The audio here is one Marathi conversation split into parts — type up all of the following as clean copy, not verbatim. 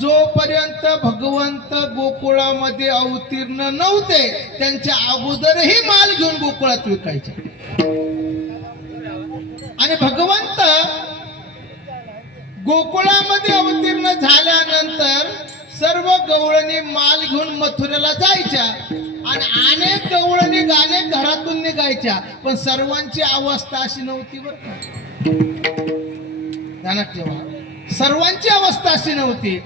जोपर्यंत भगवंत गोकुळामध्ये अवतीर्ण नव्हते त्यांच्या अगोदरही माल घेऊन गोकुळात विकायचे. आणि भगवंत गोकुळामध्ये अवतीर्ण झाल्यानंतर सर्व गवळणी माल घेऊन मथुरेला जायच्या आणि अनेक गवळणी गाणे घरातून निघायच्या, पण सर्वांची अवस्था अशी नव्हती बरं का. ध्यानात ठेवा, सर्वांची अवस्था अशी नव्हती.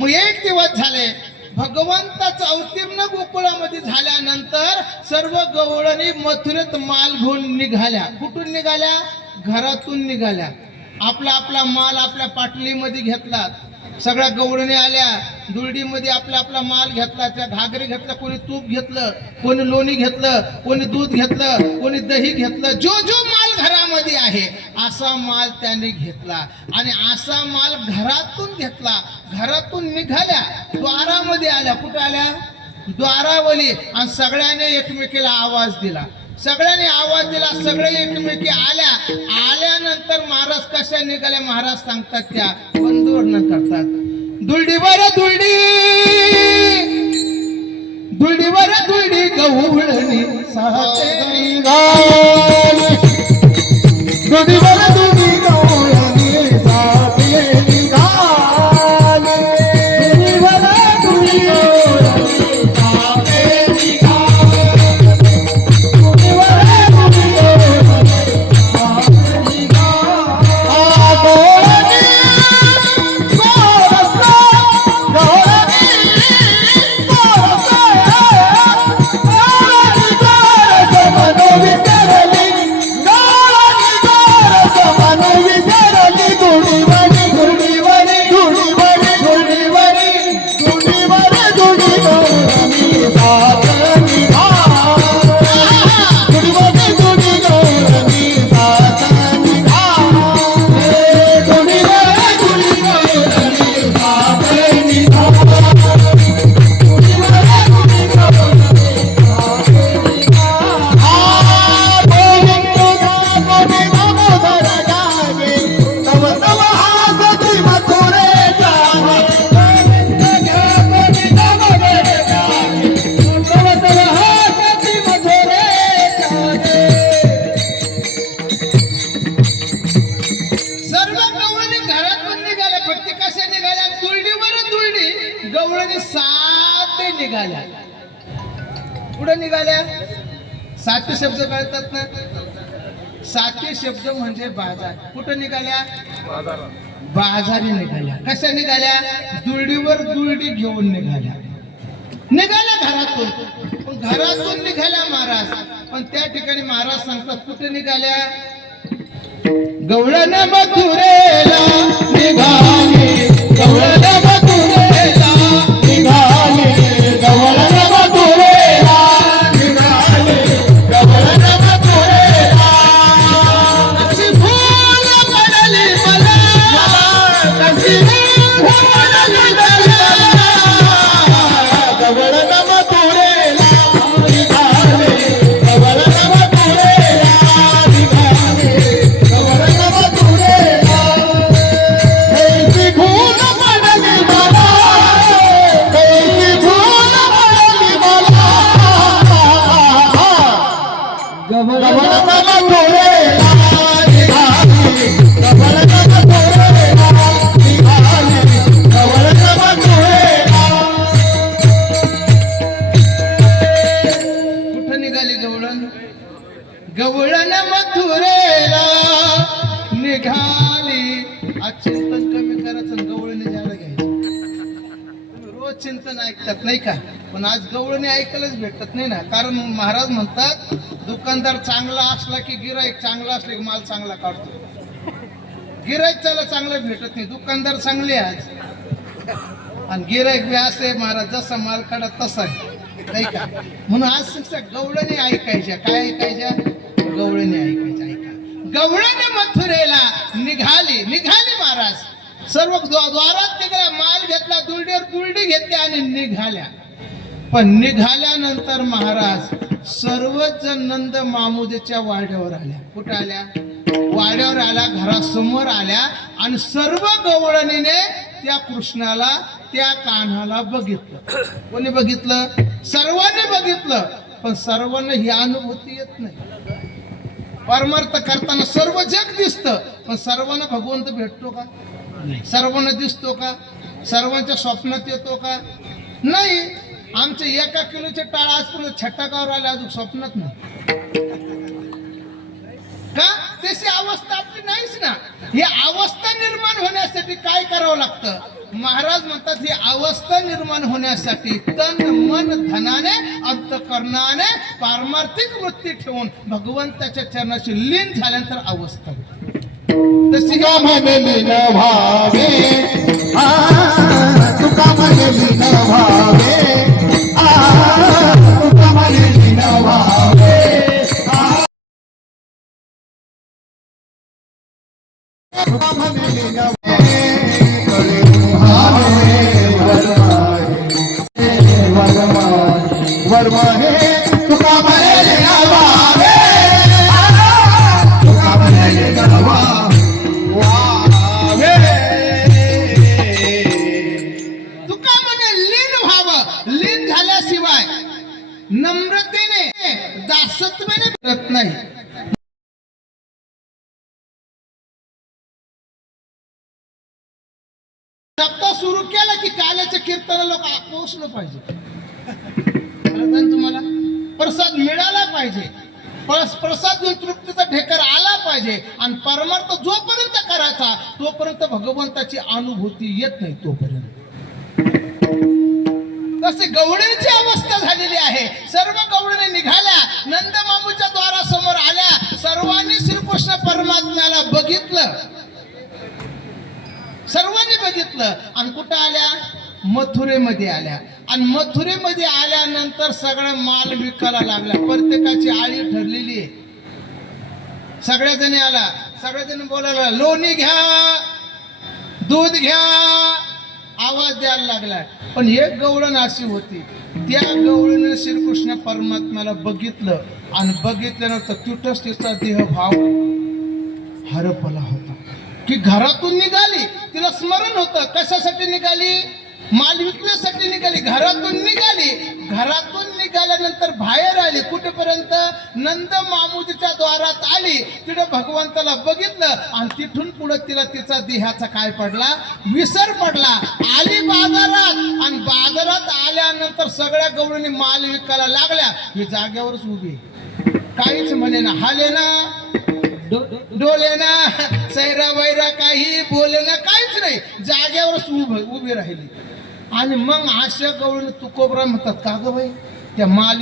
मग एक दिवस झाले भगवंताचं अवतीर्ण गोकुळामध्ये झाल्यानंतर सर्व गवळणी मथुरेत माल घेऊन निघाल्या. कुठून निघाल्या? घरातून निघाल्या. आपला आपला माल आपल्या पाटलीमध्ये घेतला. सगळ्या गवळणी आल्या, दुर्डीमध्ये आपला आपला माल घेतला. त्या घागरी घेतला, कोणी तूप घेतलं, कोणी लोणी घेतलं, कोणी दूध घेतलं, कोणी दही घेतलं. जो जो माल घरामध्ये आहे असा माल त्याने घेतला आणि असा माल घरातून घेतला. घरातून निघाल्या, द्वारामध्ये आल्या. कुठे आल्या? द्वारावली. आणि सगळ्यांनी एकमेकीला आवाज दिला. सगळ्यांनी आवाज दिला, सगळे एकमेकी आल्या. आल्यानंतर महाराज कशा निघाल्या महाराज सांगतात, त्या बंदूरनं करतात. दुलडीवर दुलडी, दुलडीवर दुलडी गवळणी साते निघाली. दुलडीवर दुलडी गवळणी साते निघाली. दुलडीवर दुलडी गवळणी साते निघाली. निघाल्या. पुढे निघाल्या. साते शब्द कळतात ना? साते शब्द म्हणजे बाजार. कुठं निघाल्या? बाजारी निघाल्या. कशा निघाल्या? दुर्डीवर दुर्डी घेऊन निघाल्या. निघाल्या घरातून. पण घरातून निघाल्या महाराज, पण त्या ठिकाणी महाराज सांगतात कुठे निघाल्या? गवळण मथुरेला निघाली, गवळण मथुरेला निघाली, गवळण मथुरेला निघाली, गवळण मथुरेला. कशी भूल पडली मला, कशी भूल पडली मला, गवळण मथुरेला निघाली, गवळण मथुरेला निघाली, गवळण मथुरेला. कैसी भूल पडली मला, कैसी भूल पडली मला, गवळण मथुरेला निघाली, गवळण मथुरेला निघाली, गवळण मथुरेला. कुठं निघाली गवळण? गवळण मथुरेला निघाली. आज चिंतन कमी करायचं आणि गवळणी जायला घ्यायचं. तुम्ही रोज चिंतन ऐकतात नाही का, पण आज गवळणी ऐकायलाच भेटत नाही ना. कारण महाराज म्हणतात दुकानदार चांगला असला की गिराईक चांगला असला की माल चांगला काढतो. गिराईक त्याला चांगला भेटत नाही. दुकानदार चांगले आज आणि गिराईक बी असे महाराज, जसा माल काढत तसा नाही का. म्हणून आज शिक्षा गवळणी ऐकायच्या. काय ऐकायच्या? गवळणी ऐकायच्या. ऐका, गवळण मथुरेला निघाली. निघाली महाराज. सर्व द्वारात निघाला, माल घेतला, दुलडीवर दुलडी घेतली आणि निघाल्या. पण निघाल्यानंतर महाराज सर्वच जण नंद मामुदेच्या वाड्यावर आल्या. कुठे आल्या? वाड्यावर आल्या, घरासमोर आल्या आणि सर्व गवळणीने त्या कृष्णाला त्या कान्हाला बघितलं. कोणी बघितलं? सर्वांनी बघितलं, पण सर्वांना ही अनुभूती येत नाही. परमार्थ करताना सर्व जग दिसतं, पण सर्वांना भगवंत भेटतो का? सर्वांना दिसतो का? सर्वांच्या स्वप्नात येतो का? नाही. आमचे 1 किलोचे टाळ आजपर्यंत छटाकावर आले, अजून स्वप्नात नाही का? तशी अवस्था आपली नाहीच ना. ही अवस्था निर्माण होण्यासाठी काय करावं लागतं? महाराज म्हणतात, ही अवस्था निर्माण होण्यासाठी तन मन धनाने अंतःकरणाने पारमार्थिक वृत्ती ठेवून भगवंताच्या चरणाशी लीन झाल्यानंतर अवस्था तशी तुका लीन भावे, तुका लीन भावे, तुका लीन भावे, तुका लीन भावे, वर्माहे तुका लीन भावे, तुका लीन भावे, तुका म्हणे लीन व्हावं. लीन झाल्याशिवाय नम्रतेने दासत्वाने करत नाही. सप्ताह सुरू केला की काल्याच्या कीर्तनाला लोक पोहोचलं पाहिजे. तुम्हाला प्रसाद मिळाला पाहिजे, प्रसाद घेऊन तृप्तीचा ढेकर आला पाहिजे. आणि परमार्थ जोपर्यंत करायचा तोपर्यंत भगवंताची अनुभूती येत नाही तोपर्यंत. तसे गवळीची अवस्था झालेली आहे. सर्व गवळीने निघाल्या, नंद मामूच्या द्वारासमोर आल्या. सर्वांनी श्रीकृष्ण परमात्म्याला बघितलं, सर्वांनी बघितलं. आणि कुठं आल्या? मथुरेमध्ये आल्या. आणि मथुरेमध्ये आल्यानंतर सगळा माल विकायला लागला. प्रत्येकाची आळी ठरलेली आहे. सगळ्याजणी आला, सगळ्याजणी बोलायला, लोणी घ्या, दूध घ्या, आवाज द्यायला लागला. पण एक गवळण अशी होती, त्या गवळीने श्रीकृष्ण परमात्म्याला बघितलं. आणि बघितल्यानंतर तिथंच तिचा देह भाव हरपला होता. की घरातून निघाली, तिला स्मरण होतं. कशासाठी निघाली? माल विकण्यासाठी निघाली. घरातून निघाली, घरातून निघाल्यानंतर बाहेर आली. कुठेपर्यंत? नंद मामुजीच्या द्वारात आली. तिथे भगवंताला बघितलं. आणि तिथून पुढे तिला तिचा देहाचा काय पडला? विसर पडला. आली बाजारात, आणि बाजारात आल्यानंतर सगळ्या गवळीने माल विकायला लागल्या. ही जाग्यावरच उभी, काहीच म्हणे ना, हाले ना, डोले ना, सैरा वैरा काही बोले ना, काहीच नाही. जाग्यावरच उभी राहिली. आणि मग अशा गवळीने तुकोबरा म्हणतात, का ग बाई? त्या माल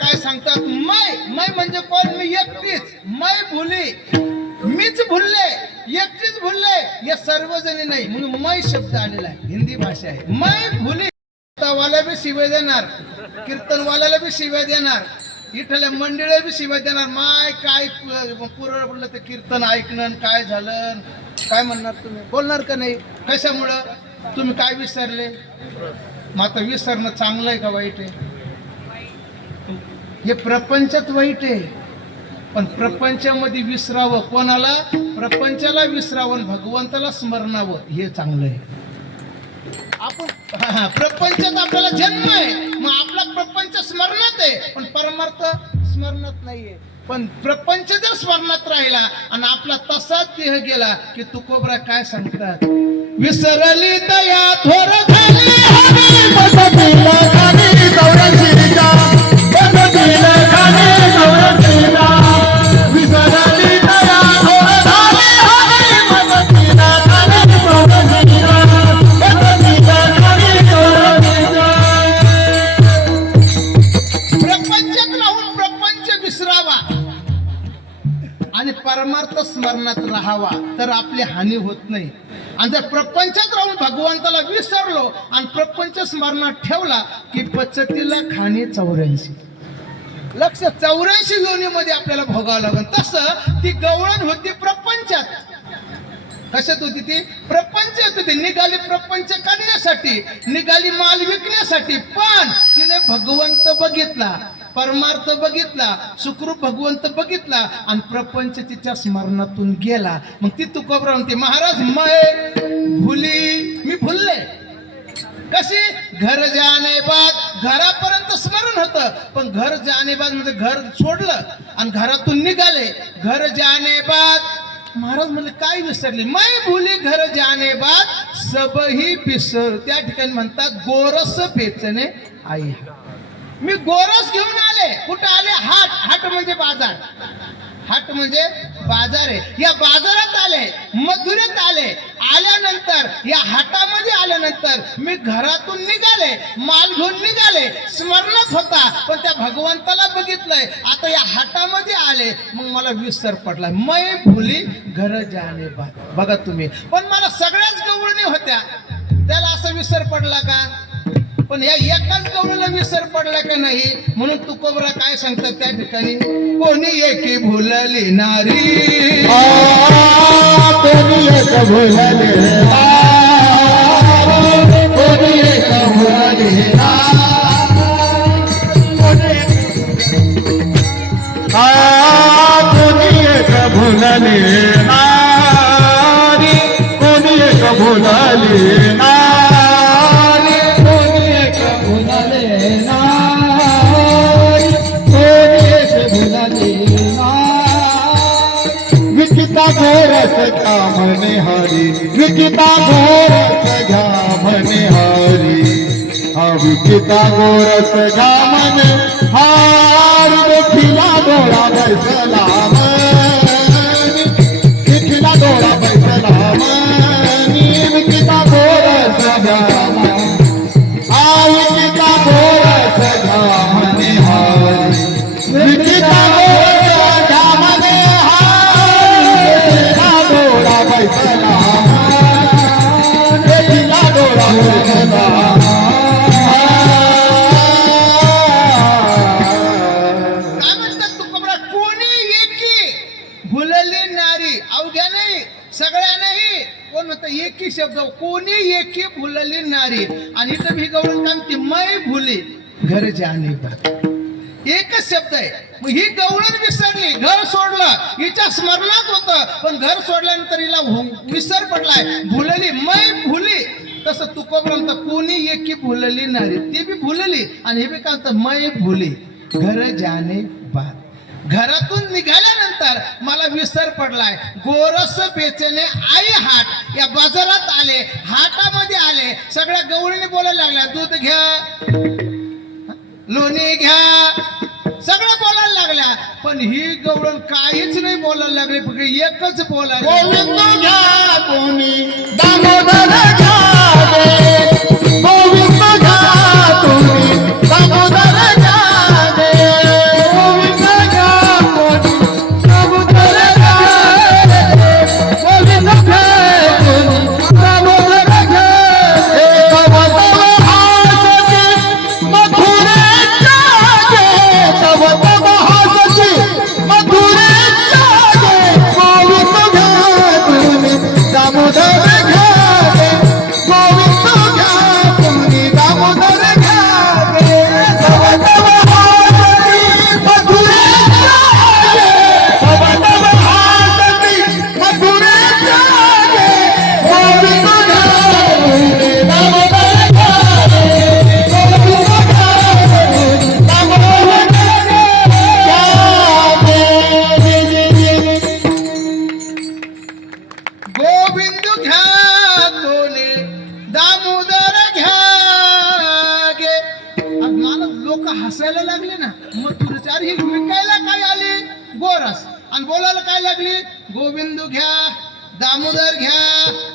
काय सांगतात? मै म्हणजे कोण? मी एकटीच. मै भुली, मीच भुलले, एकटीच भुलले. हे सर्वजणी नाही, म्हणून मै शब्द आलेला आहे. हिंदी भाषा आहे. मै भुली. वाला बी शिवाय देणार, कीर्तनवाल्याला बी शिवाय देणार, इथल्या मंडळी बी शिवाय देणार. माय काय पुरळ बोललं तर कीर्तन ऐकणं, काय झालं काय म्हणणार? तुम्ही बोलणार का नाही? कशामुळं? तुम्ही काय विसरले? मग आता विसरणं चांगलं आहे का वाईट आहे? हे प्रपंचात वाईट आहे, पण प्रपंचामध्ये विसरावं. कोणाला? प्रपंचाला विसरावं, भगवंताला स्मरणावं, हे चांगलं आहे. आपण प्रपंचात आपल्याला जन्म आहे, मग आपला प्रपंच स्मरणात आहे, पण परमार्थ स्मरणात नाहीये. पण प्रपंच जर स्मरणात राहिला आणि आपला तसाच देह गेला की तुकोबरा काय सांगतात? विसरली दया थोर झाली मदतीला खाली चौऱ्याऐंशीच्या मदतीला खाली चौऱ्याऐंशीला विसरली दया थोर झाली मदतीला खाली चौऱ्याऐंशीला मदतीला खाली चौऱ्याऐंशीला प्रपंचात राहून प्रपंच विसरावा आणि परमार्थ स्मरणात राहावा तर आपली हानी होत नाही. आणि जर प्रपंचात राहून भगवंताला विसरलो आणि प्रपंच स्मरणात ठेवला की पचतीला खाणे 84. लक्ष 84 योनीमध्ये आपल्याला भोगावं लागेल. तसं ती गवळण होती प्रपंचात. कशात होती ती? प्रपंचात होती. निघाली प्रपंच करण्यासाठी, निघाली माल विकण्यासाठी, पण तिने भगवंत बघितला, परमार्थ बघितला, सुखरूप भगवंत बघितला आणि प्रपंच तिच्या स्मरणातून गेला. मग ती तुकोबरा म्हणते, महाराज मैं भुली, मी भुलले. कशी? घर जाणे बाद, घरापर्यंत स्मरण होतं पण घर जाणे बाद म्हणजे घर सोडलं आणि घरातून निघाले. घर जाणे बाद महाराज म्हणले काय विसरली? मैं भुली घर जाणे बाद सबही बिसर. त्या ठिकाणी म्हणतात गोरस बेचणे आई. मी गोरस घेऊन आले. कुठं आले? हाट. हाट म्हणजे बाजार. हाट म्हणजे बाजार आहे. या बाजारात आले, मथुरेत आले. आल्यानंतर या हाटामध्ये आल्यानंतर मी घरातून निघाले, माल घेऊन निघाले, स्मरणात होता पण त्या भगवंताला बघितलंय. आता या हाटामध्ये आले मग मला विसर पडला. मै भुली घर जाणे बाद. बघा तुम्ही, पण मला सगळ्याच गवळणी होत्या, त्याला असं विसर पडला का? पण या एकाच गवळीला विसर पडला का नाही? म्हणून तुकोबरा काय सांगतात त्या ठिकाणी, कोणी एकी भुलली नारी, कोणी एक भुलले कोणी एक भुलले कोणी एक भुलले नारी, कोणी एक भुलले नारी, कोणी एक भुलले नारी, कोणी एक भुलले नारी. विकिता गोरस घ्या म्हणे हरी, विकिता गोरस घ्या म्हणे हरी, हा विकिता गोरस घ्या म्हणे हार. देखिला डोळा बैसला म्हणी, देखिला डोळा बैसला म्हणी, विकिता गोरस घ्या म्हणे, हा विकिता गोरस घ्या म्हणे हरी, विकिता गोरस घ्या म्हणे हार. डोळा बैसला देखिला डोळा बैसला. काय म्हणतात तुकोबरा? कोणी एकी भुलली नारी. अवघ्या नाही, सगळ्या नाही. कोण म्हणतं? एकी शब्द, कोणी एकी भुलली नारी. आणि इथं भी गवळण काय म्हणते? मै भुली घर जाणे बाद. एकच शब्द आहे. मग ही गवळण विसरली, घर सोडलं, हिच्या स्मरणात होतं पण घर सोडल्यानंतर हिला विसर पडलाय. भुलली, मै भुली. तसं तुकोबरा म्हणतं कोणी एकी भुलली नारी, ती बी भुलली आणि हे बी काय म्हणतं? मै भुली घर जाणे बाद. घरातून निघाल्यानंतर मला विसर पडलाय. गोरस बेचणे आई हाट. या बाजारात आले, हाटामध्ये आले, सगळ्या गवळीने बोलायला लागल्या, दूध घ्या, लोणी घ्या, सगळं बोलायला लागल्या. पण ही गवळण काहीच नाही बोलायला लागली, फक्त एकच बोलायला, गोविंद घ्या कोणी दामोदर घ्या रे, गोविंद घ्या तुम्ही दामोदर घ्या रे, गोविंद घ्या कोणी दामोदर घ्या रे, गोविंद घ्या कोणी दामोदर घ्या रे. तव हासती मथुरेच्या गे, तव हासती मथुरेच्या गे, गोविंद घ्या तुम्ही दामोदर घ्या लोक हसायला लागले ना, मथुरेचे अरे ही विकायला काय आली गोरस, आणि बोलायला काय लागली गोविंद घ्या दामोदर घ्या.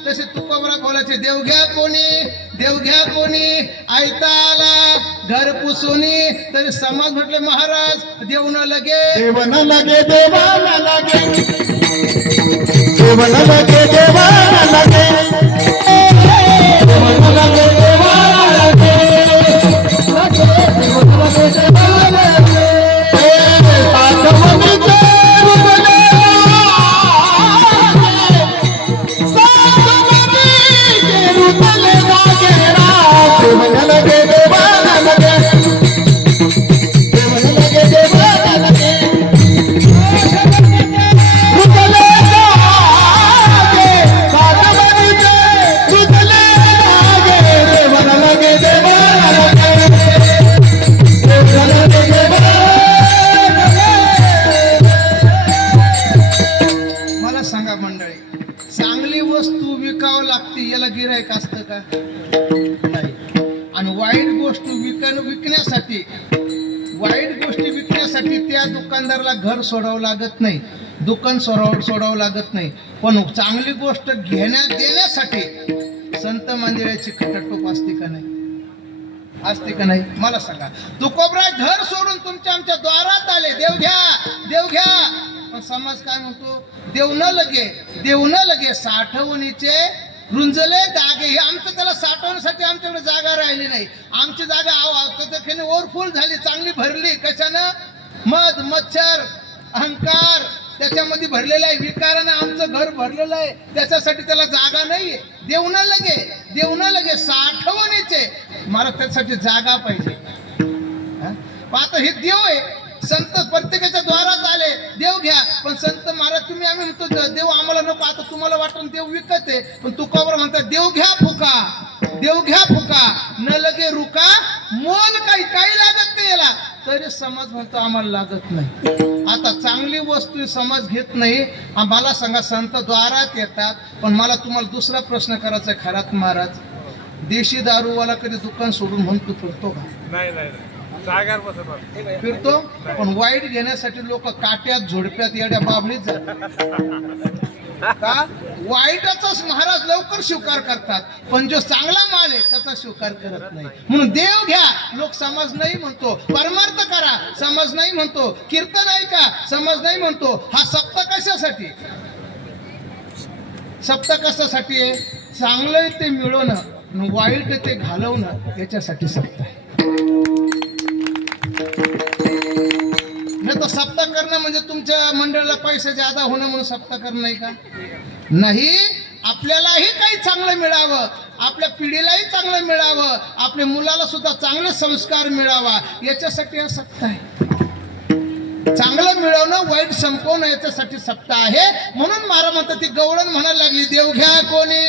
तसे तुकोबरा बोलायचे देव घ्या कोणी आयता आला घर पुसुनी. तरी समाज म्हटले महाराज देव न लगे देवन लगे देवाला लगे देवन लगे देवाला लगे देवन लगे देवाला लगे देवन लगे देवाला लगे. साधवनीचे रुजले साधवनीचे रुजले लागे रात. देवन लगे देवाला लगे देवन लगे देवाला लगे रुजले लागे साधवनीचे रुजले लागे. देवन लगे देवाला लगे देवन लगे देवाला मला सांगा मंडळी, चांगली वस्तू विकावं लागते याला गिरायक असतं का? नाही. आणि वाईट गोष्ट विकण्यासाठी त्या दुकानदाराला घर सोडावं लागत नाही, दुकान सोडावं लागत नाही. पण चांगली गोष्ट देण्यासाठी संत मंदिराची खटाटोप असते का नाही? असते का नाही? मला सांगा. तुकोबराय घर सोडून तुमच्या आमच्या द्वारात आले, देव घ्या. पण समाज काय म्हणतो? देव न लगे साठवणीचे रुंजले दागे. हे आमचं त्याला साठवण्यासाठी आमच्याकडे जागा राहिली नाही. आमची जागा ओव्हरफुल झाली, चांगली भरली. कशानं? मध मच्छर अहंकार त्याच्यामध्ये भरलेला आहे, विकारानं आमचं घर भरलेलं आहे. त्याच्यासाठी त्याला जागा नाहीये. देव न लगे साठवणीचे. मला त्यासाठी जागा पाहिजे. आता हे देव आहे. संत प्रत्येकाच्या द्वारात आले, देव घ्या. पण संत महाराज तुम्ही आम्ही म्हणतो देव आम्हाला नको. आता तुम्हाला वाटतं देव विकत आहे, पण तुकोबर म्हणतात देव घ्या फुका न लगे रुका. मोल काही लागत नाही याला, तरी समाज म्हणतो आम्हाला लागत नाही. आता चांगली वस्तू समाज घेत नाही. मला सांगा, संत द्वारात येतात. पण मला तुम्हाला दुसरा प्रश्न करायचा आहे. खरात महाराज, देशी दारूवाला कधी दुकान सोडून म्हणतो फिरतो का? नाही फिरतो. पण वाईट घेण्यासाठी लोक काट्यात झोडप्यात येड्या बाबळीत जातात का? वाईटाचाच महाराज लवकर स्वीकार करतात, पण जो चांगला माल आहे त्याचा स्वीकार करत नाही. म्हणून देव घ्या लोक समाज नाही म्हणतो, परमार्थ करा समाज नाही म्हणतो, कीर्तन ऐका समाज नाही म्हणतो. हा सप्ताह कशासाठी? सप्ताह कशासाठी आहे? चांगलं ते मिळवणं, वाईट ते घालवणं, याच्यासाठी सप्ताह आहे. नाही तर सप्ताह करणं म्हणजे तुमच्या मंडळाला पैसे जादा होणं म्हणून सप्ताह करणं नाही का? नाही. आपल्यालाही काही चांगलं मिळावं, आपल्या पिढीलाही चांगलं मिळावं, आपल्या मुलाला सुद्धा चांगले संस्कार मिळावा, याच्यासाठी हा सप्ताह आहे. चांगलं मिळवणं, वाईट संपवणं, याच्यासाठी सप्ताह आहे. म्हणून महाराज म्हणतात ती गवळण म्हणायला लागली देव घ्या कोणी.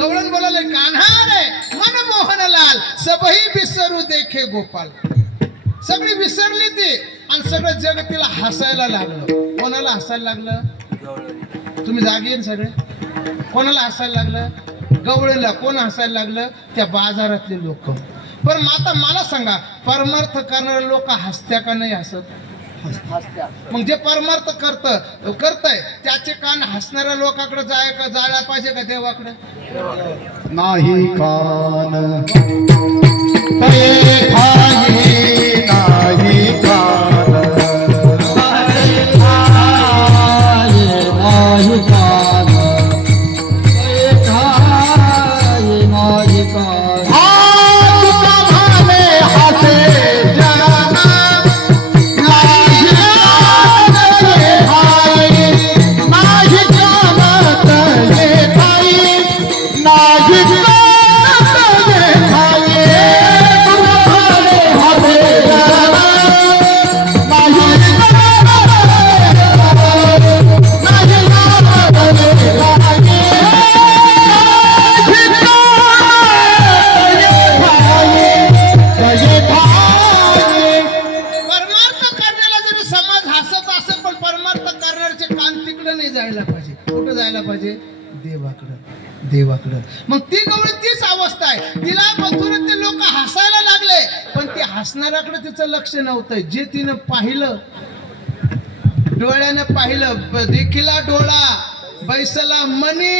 गवळण बोलायला कान्हा रे मन मोहन लाल सबही विसरू देखे गोपाल. सगळी विसरली ती आणि सगळं जग तिला हसायला लागलं. कोणाला हसायला लागलं? तुम्ही जागे येईल सगळे. कोणाला हसायला लागलं? गवळीला. कोण हसायला लागलं? त्या बाजारातले लोक. पण आता मला सांगा, परमार्थ करणारे लोक हसत्या का नाही हसत? हसत्या. मग जे परमार्थ करतय त्याचे कान हसणाऱ्या लोकांकडे जायला पाहिजे का देवाकडे? नाही कान तये ठाई नाही कान नाही कान तये ठाई नाही कान. तुका भाले हासे जाना नाही कान तये ठाई नाही कान तये ठाई नाही देवाकडं. मग ती गवळी तीच अवस्था आहे. तिला मथुरेतले लोक हसायला लागले, पण ती हसणाऱ्याकडे तिचं लक्ष नव्हतं. जे तिनं पाहिलं, डोळ्यानं पाहिलं, देखीला डोळा बैसला मनी,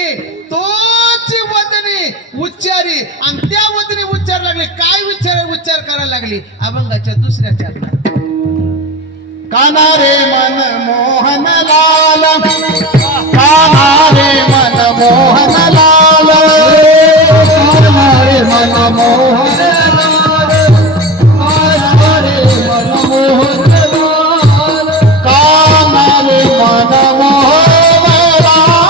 तोच वदनी उच्चारी. आणि त्या वदनी उच्चार लागले. काय उच्चार करायला लागली? अभंगाच्या दुसऱ्या चरणात. काना रे मन मोहन लाल, काना रे मन मोहन लाल, काना रे मन मोहन लाल, काना रे मन मोहन लाल, काना रे मन मोहन लाल,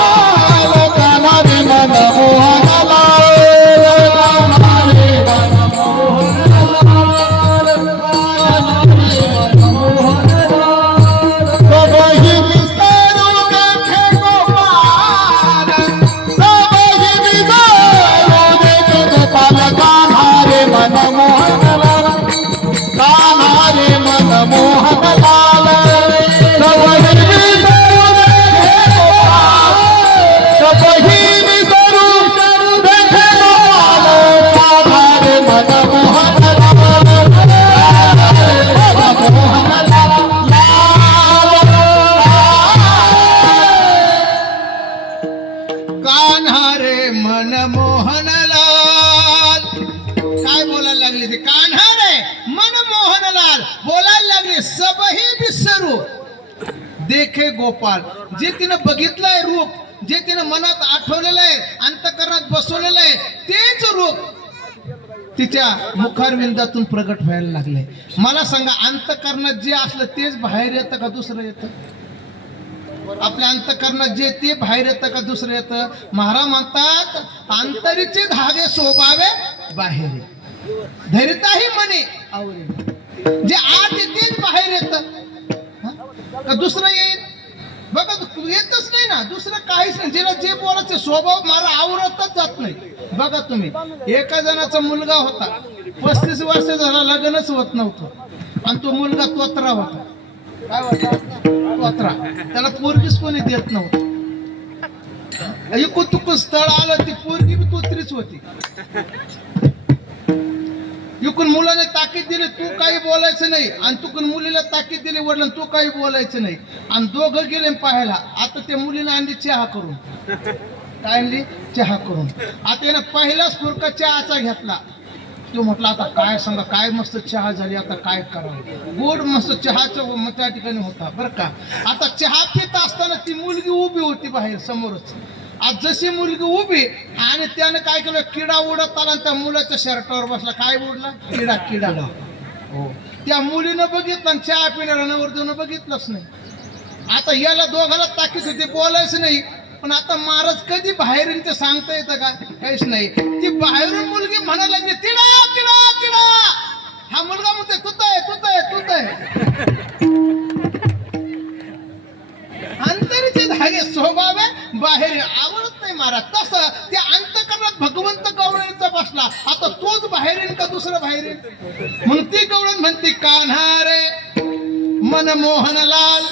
काना रे मन मोहन लाल, काना रे मन मोहन लाल, काना रे मन मोहन लाल. सबही विसरू देखे गोपाल, सबही विसरू देखे गोपाल, कान्हा रे मन मोहन लाल, कान्हा रे मन मोहन लाल. सबही विसरू देखे गोपाल, सबही विसरू देखे गोपाल, कान्हा रे मन मोहन लाल, मन मोहन लाल. कान्हा रे मन मोहन लाल. काय बोलायला लागली ती? कान्हा रे मन मोहन लाल बोलायला लागली. सबही विसरू देखे गोपाल. जे तिनं बघितलंय रूप, जे तिनं मनात आठवलेलं आहे, अंतकरणात बसवलेलं आहे, तेच रूप तिच्या मुखारविंदातून प्रगट व्हायला लागले. मला सांगा, अंतकरणात जे असलं तेच बाहेर येतं का दुसरं येतं? आपल्या अंतकरणात जे ते बाहेर येतं का दुसरं येतं? महाराज म्हणतात, अंतरीचे धागे शोभावे बाहेर, धरिताही मने आवरे. जे आत येतेच बाहेर येतं का दुसरं येईल? बघा, येतच नाही ना दुसरं काहीच नाही. ज्याला जे बोलायचं स्वभाव मारा आवरतच जात नाही. बघा तुम्ही, एका जणाचा मुलगा होता, 35 वर्ष झाला, लग्नच होत नव्हतं. आणि तो मुलगा तोत्रा होता. काय होता? तोत्रा. त्याला पोरगीच कोणी देत नव्हतं. इकून तुकून स्थळ आलं, ती पोरगी बी तोत्रीच होती. इकून मुलाने ताकीद दिली, तू काही बोलायचं नाही. आणि तुकून मुलीला ताकीद दिली, वडिलांनी, तू काही बोलायचं नाही. आणि दोघं गेले पाहायला. आता त्या मुलीने आणली चहा करून. काय आणली? चहा करून. आता यानं पहिलाच फुरका चहाचा घेतला. तो म्हटला, आता काय सांगा, काय मस्त चहा झाली, आता काय करावं? गोड मस्त चहाचं त्या ठिकाणी होता बरं का. आता चहा पित असताना ती मुलगी उभी होती बाहेर समोरच. आज जशी मुलगी उभी, आणि त्याने काय केलं, किडा उडत आला आणि त्या मुलाच्या शर्टावर बसला. काय उडला? किडा. किडा. हो. त्या मुलीनं बघितलं आणि चहा पिणाऱ्या नवरदेवानं बघितलंच नाही. आता याला दोघाला ताकीद होती, बोलायचं नाही. पण आता महाराज कधी बाहेर येईल ते सांगता येतं का? काहीच नाही. ती बाहेरून मुलगी म्हणायला लागली, तिडा तिडा तिडा. हा मुलगा म्हणते, तूत आहे तूत आहे तूत आहे. अंतरीचे धागे स्वभाव आहे बाहेर, आवडत नाही महाराज. तसं त्या अंतकरणात भगवंत गवळणीचा बसला. आता तोच बाहेर येईल का दुसरं बाहेर येईल? म्हणून ती गवळण म्हणते, कान्हा रे मन मोहन लाल,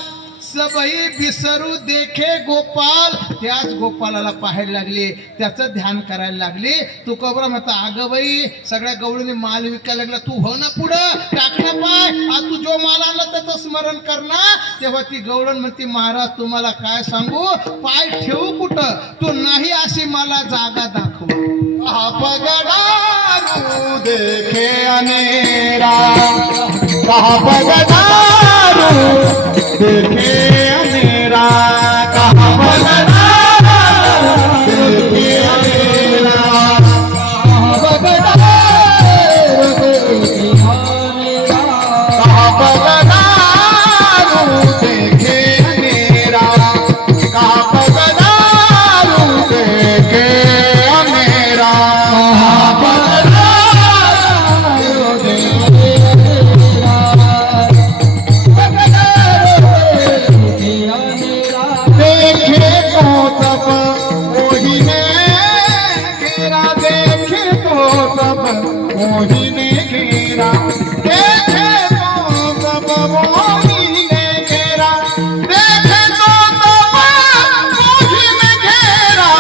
सबही विसरू देखे गोपाल. त्याच गोपालाला पाहायला लागली, त्याचं ध्यान करायला लागली. तू कबरा म्हणता, अगं बाई, सगळ्या गवळीने माल विकायला लागला, तू हो ना पुढं, टाक ना पाय. आज तू जो माल आणला त्याचं स्मरण कर ना. तेव्हा ती गवळण म्हणते, महाराज तुम्हाला काय सांगू, पाय ठेवू कुठं? तू नाही अशी मला जागा दाखव. पगडारू देखे अनेरा, कहा पगडारू देखे अनेरा, कहा पगडारू देखे अनेरा, कहा पगडारू देखे अनेरा, कहा पगडारू देखे अनेरा, कहा पगडारू देखे अनेरा, कहा पगडारू देखे मोही ने घेरा, देखे तो सब मोही ने घेरा, देखे तो सब मोही ने घेरा.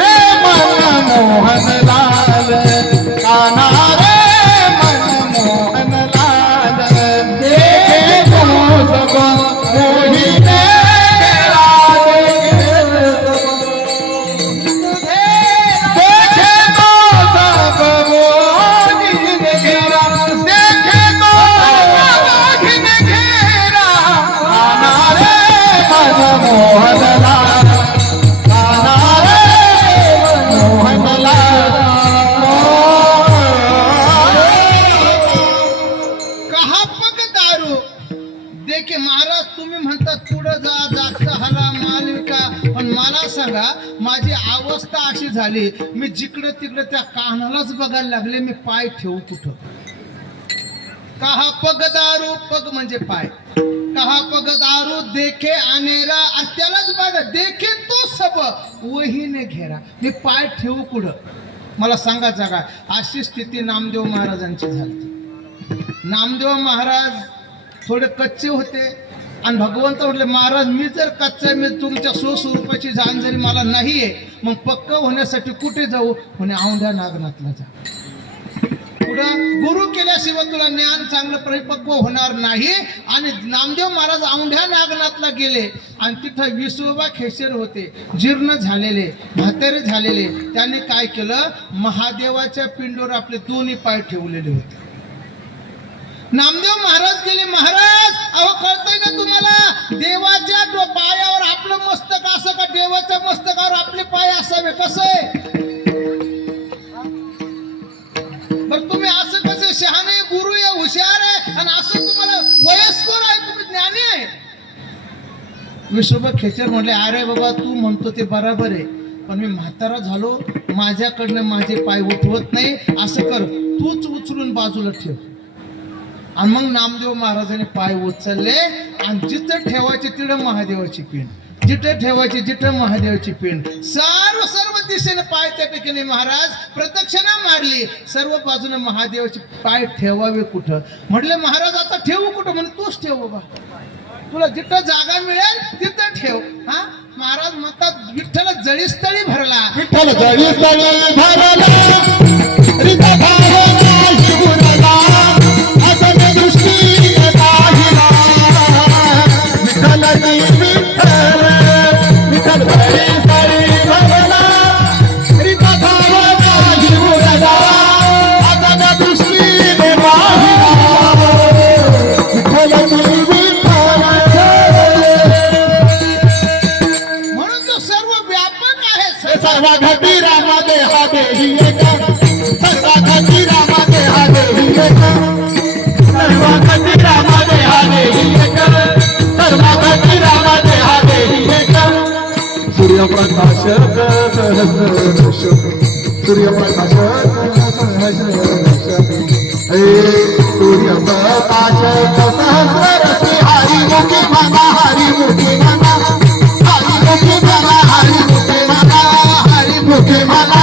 रे मन मोहन लाल, कान्हा रे मन मोहन घेरा माझी अवस्था अशी झाली मी जिकडे तिकडे त्या कानालाच बघायला लागले मी पाय ठेवू कुठं कहा पग दारू पग म्हणजे पाय कहा पग दारू देखे अनेरा त्यालाच बघा देखे तो सब वहीने घेरा मी पाय ठेवू कुठं मला सांगा जागा अशी स्थिती नामदेव महाराजांची झाली नामदेव महाराज थोडे कच्चे होते आणि भगवंत म्हटले महाराज मी जर कच्चा मी तुमच्या स्वस्वरूपाची जाण जरी मला नाहीये मग पक्क होण्यासाठी कुठे जाऊ म्हणे औंढ्या नागनाथला जा पुढं गुरु केल्याशिवाय तुला ज्ञान चांगलं परिपक्व होणार नाही आणि नामदेव महाराज औंढ्या नागनाथला गेले आणि तिथं विसोबा खेचर होते जीर्ण झालेले म्हातारे झालेले त्याने काय केलं महादेवाच्या पिंडीवर आपले दोन्ही पाय ठेवलेले होते नामदेव महाराज गेले महाराज अहो कळतंय का तुम्हाला देवाच्या पायावर आपलं मस्तक असं का देवाच्या मस्तकावर आपले पाय असावे कसं आहे बरं तुम्ही असं कसं शहाणे गुरु आहे हुशार आहे आणि असं तुम्हाला वयस्कर आहे तुम्ही ज्ञानी आहे विश्वभर खेचर म्हटले अरे बाबा तू म्हणतो ते बरोबर आहे पण मी म्हातारा झालो माझ्याकडनं माझे पाय उठवत नाही असं कर तूच उचलून बाजूला ठेव आणि मग नामदेव महाराजांनी पाय उचलले आणि जिथं ठेवायचे तिथं महादेवाची पिंड जिथं ठेवायची जिथं महादेवाची पिंड सर्व दिशेने पाय त्या ठिकाणी महाराज प्रदक्षिणा मारली सर्व बाजूने महादेवाचे पाय ठेवावे कुठं म्हटले महाराज आता ठेवू कुठं म्हणे तूच ठेव बाबा तुला जिथं जागा मिळेल तिथं ठेव हा महाराज म्हणतात विठ्ठल जळीस्थळी भरला विठ्ठल जळीस्थळी भरला रिता भावना शिवरला असन दृष्टी पाहिला विठ्ठल विठ्ठल विठ्ठल जळीस्थळी भरला रिता भावना शिवरला असन दृष्टी पाहिला विठ्ठल सर्वा घटी रामा देहा देवी एका सर्वा घटी रामा देहा देवी एका सर्वा घटी रामा देहा देवी एका सर्वा घटी रामा देहा देवी एका सूर्यप्रकाशक सहस्रदर्शक सूर्यप्रकाशक सहस्रदर्शक हे सूर्यप्रकाशक सहस्रदर्शक हरी मुखी मना हरी मुखी मना हरी मुखी मना हरी मुखी मना मुखे मला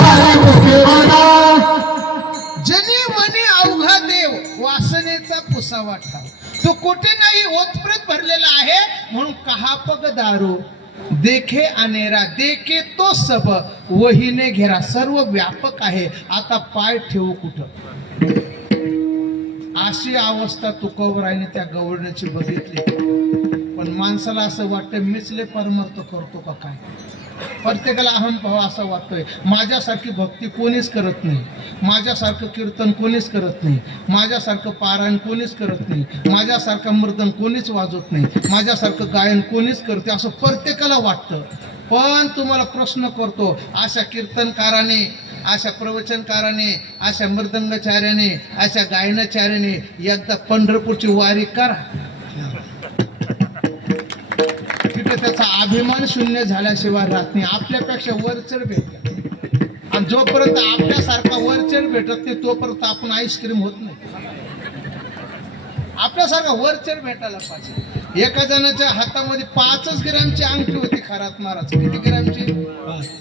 हरी मुखे मला जनी मनी अवघा देव वासनेचा पुसावा ठाव तो कोठे नाही ओतप्रेत भरलेला आहे म्हणून कहा पग दारू देखे अनेरा देखे तो सब वहीने घेरा सर्व व्यापक आहे आता पाय ठेवू कुठं अशी अवस्था तुकोबरायने त्या गवळण्याची बघितली पण माणसाला असं वाटतं मिचले परमार्थ करतो का काय प्रत्येकाला अहम भाव असा वाटतोय माझ्यासारखी भक्ती कोणीच करत नाही माझ्यासारखं कीर्तन कोणीच करत नाही माझ्यासारखं पारायण कोणीच करत नाही माझ्यासारखं मृदंग कोणीच वाजवत नाही माझ्यासारखं गायन कोणीच करते असं प्रत्येकाला वाटतं पण तुम्हाला प्रश्न करतो अशा कीर्तनकाराने अशा प्रवचनकाराने अशा मृदंगचार्याने अशा गायनाचार्याने एकदा पंढरपूरची वारी करा त्याचा अभिमान शून्य झाल्याशिवाय राहत नाही आपल्यापेक्षा वरचढ भेटत आणि जोपर्यंत आपल्यासारखा वरचढ भेटत नाही तोपर्यंत आपण आईस्क्रीम होत नाही आपल्यासारखा वरचढ भेटायला पाहिजे एका जणाच्या हातामध्ये 5 ग्रॅमची अंगठी होती खरात महाराज किती ग्रॅमची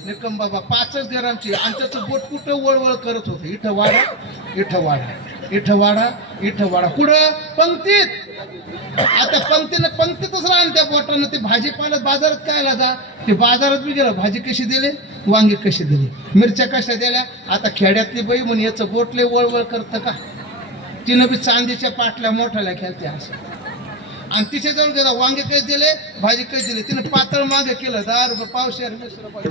निकम बाबा 5 ग्रॅमची आणि त्याचं बोट कुठं वळवळ करत होतं इथं वाडा इथं वाडा इथं वाडा इथं वाडा कुठं पंक्तीत आता पंक्तीतच राहून त्या बोटानं ते भाजीपाला बाजारात कायला जा ते बाजारात बी गेलं भाजी कशी दिली वांगी कशी दिली मिरच्या कशा दिल्या आता खेड्यातली बाई म्हणून याचं बोटले वळवळ करतं का तिनं बी चांदीच्या पाटल्या मोठ्याला खेळते असं आणि तिच्या जवळ गेला वांगे कसे दिले भाजी कशी दिली तिने पातळ मागे केलं 10 रुपये पावशेर 20 रुपये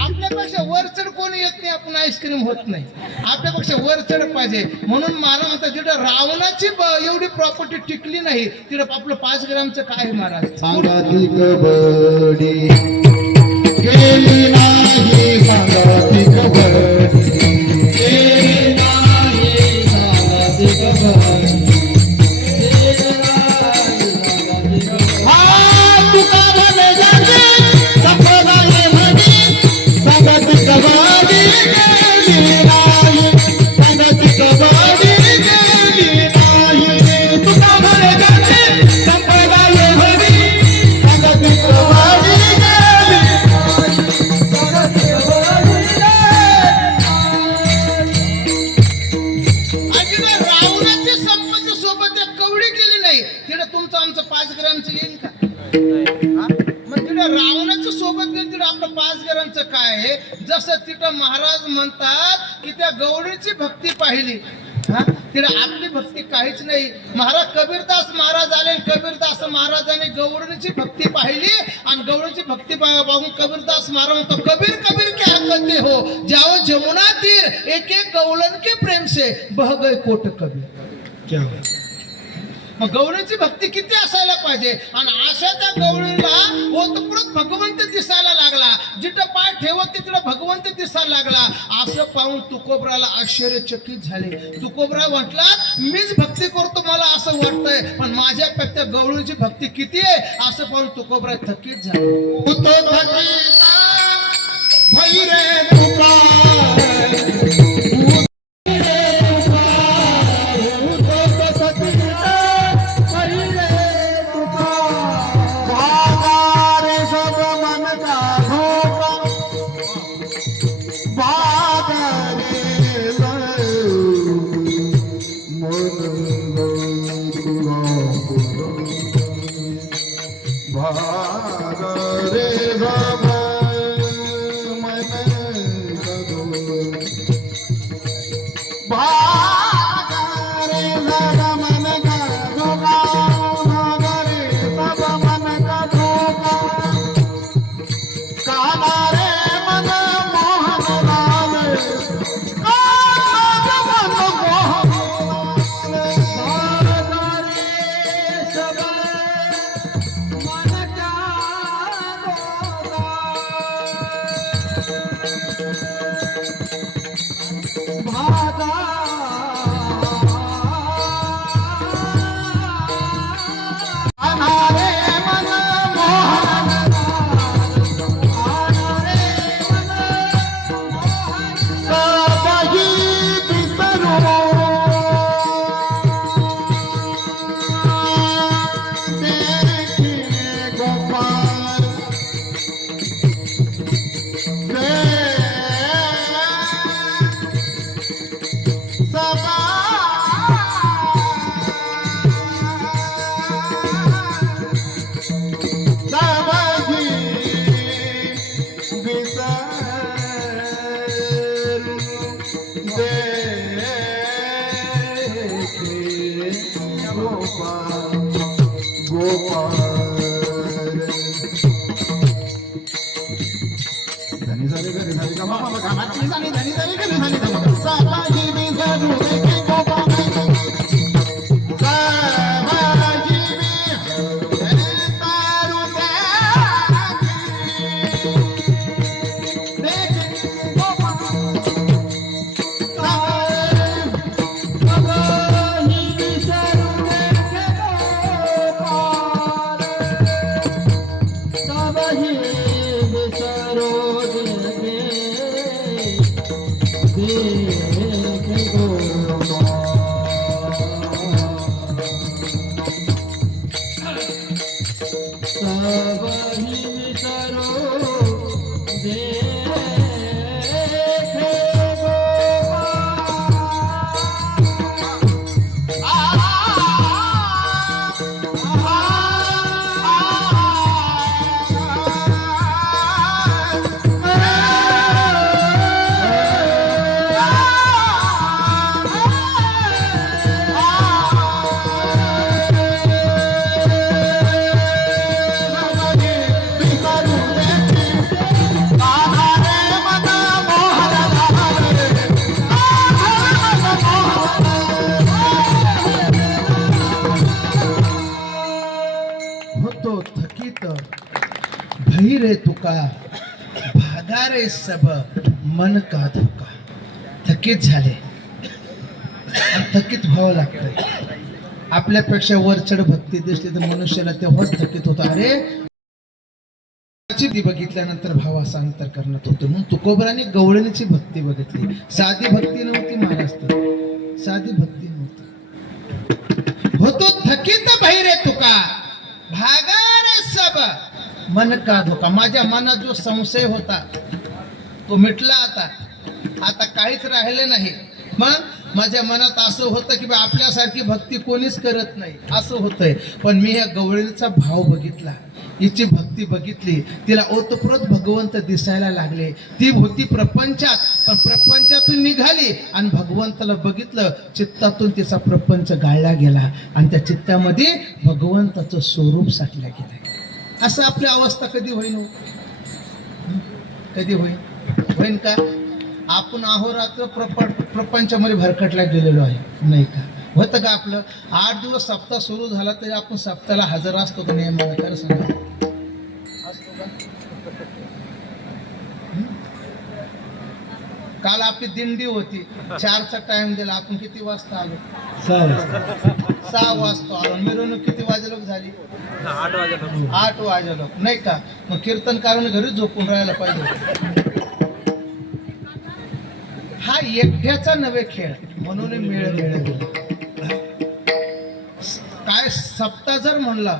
आपल्यापेक्षा वरचढ कोणी येत नाही आपण आईस्क्रीम होत नाही आपल्यापेक्षा वरचढ पाहिजे म्हणून मला म्हणतात जिथं रावणाची एवढी प्रॉपर्टी टिकली नाही तिथं आपलं 5 ग्रॅमचं काय महाराज सांगाती कबड्डी गेली नाही सांगाती कबड्डी गेली नाही सांगाती कबड्डी हा तुका भले जाते कवाडी गेली नाही, संगती कवाडी गेली नाही. तुका भले गती संपदाय हरी, संगती कवाडी गेली नाही, संगती कवाडी अजिबात रावणाची संपत्ती सोबत एक कवडी केली नाही, तिला तुमचं आमचं 5 ग्रामचं येईन का? हा? मग तिला रावणाच्या सोबत गेली, तिला आपलं 5 ग्रामचं काय आहे? जसं तिथं महाराज म्हणतात की त्या गवळीची भक्ती पाहिली, हा? तिला आपली भक्ती काहीच नाही. महाराज कबीरदास महाराज आले, कबीरदास महाराजांनी गवळीची भक्ती पाहिली आणि गवळीची भक्ती पाहून कबीरदास महाराज म्हणतो, कबीर कबीर क्या कहते हो, जाओ जमुना तीर, एक एक गवलन के प्रेम से बह गए कोट कबीर. क्या मग गवळीची भक्ती किती असायला पाहिजे? आणि अशा त्या गवळीला ओतप्रोत भगवंत दिसायला लागला, जिथं पाय ठेवत तिकडं भगवंत दिसायला लागला. असं पाहून तुकोबराला आश्चर्यचकित झाले. तुकोबरा म्हटला, मीच भक्ती करतो, मला असं वाटतंय, पण माझ्यापेक्षा गवळीची भक्ती किती आहे असं पाहून तुकोबरा थकीत झाले. तो भगीता भैरे पुकार, रे तुका भागा रे सब मन का धोका. थकीत झाले, थकीत व्हावं लागतंय. आपल्यापेक्षा वरचढ भक्ती दिसली तर मनुष्याला तेव्हाच थकीत होतं. अरे ती बघितल्यानंतर भावाचा अंतर करण्यात होतो म्हणून तुकोबराने गवळणीची भक्ती बघितली. साधी भक्ती नव्हती महाराज, साधी भक्ती नव्हती. होतो थकीत बहिरे तुका भागा रे सब मन का धोका. माझ्या मनात जो संशय होता तो मिटला. आता काहीच राहिले नाही. मग माझ्या मनात असं होतं की आपल्यासारखी भक्ती कोणीच करत नाही असं होतंय. पण मी या गवळणीचा भाव बघितला, हिची भक्ती बघितली, तिला ओतप्रोत भगवंत दिसायला लागले. ती होती प्रपंचात, पण प्रपंचातून निघाली आणि भगवंताला बघितलं. चित्तातून तिचा प्रपंच गाळला गेला आणि त्या चित्तामध्ये भगवंताचं स्वरूप साठलं गेलं. असं आपली अवस्था कधी होईल? कधी होईल का? आपण अहोरात्र प्रपंचामध्ये भरकटला गेलेलो आहे, नाही का? होतं का आपलं? 8 दिवस सप्ताह सुरू झाला तरी आपण सप्ताहाला हजर असतो का? नाही मला खरं सांगा, असतो का? काल आपली दिंडी होती, 4चा टाइम दिला. आपण किती वाजता आलो? 6 वाजता आलो. मिरवणूक किती वाजे लोक झाली? 8 वाजे लोक, नाही का? मग कीर्तनकाराने घरी झोपून राहायला पाहिजे. हा एकट्याचा नवे खेळ म्हणून मेळ गेला. काय सप्ताह जर म्हणला,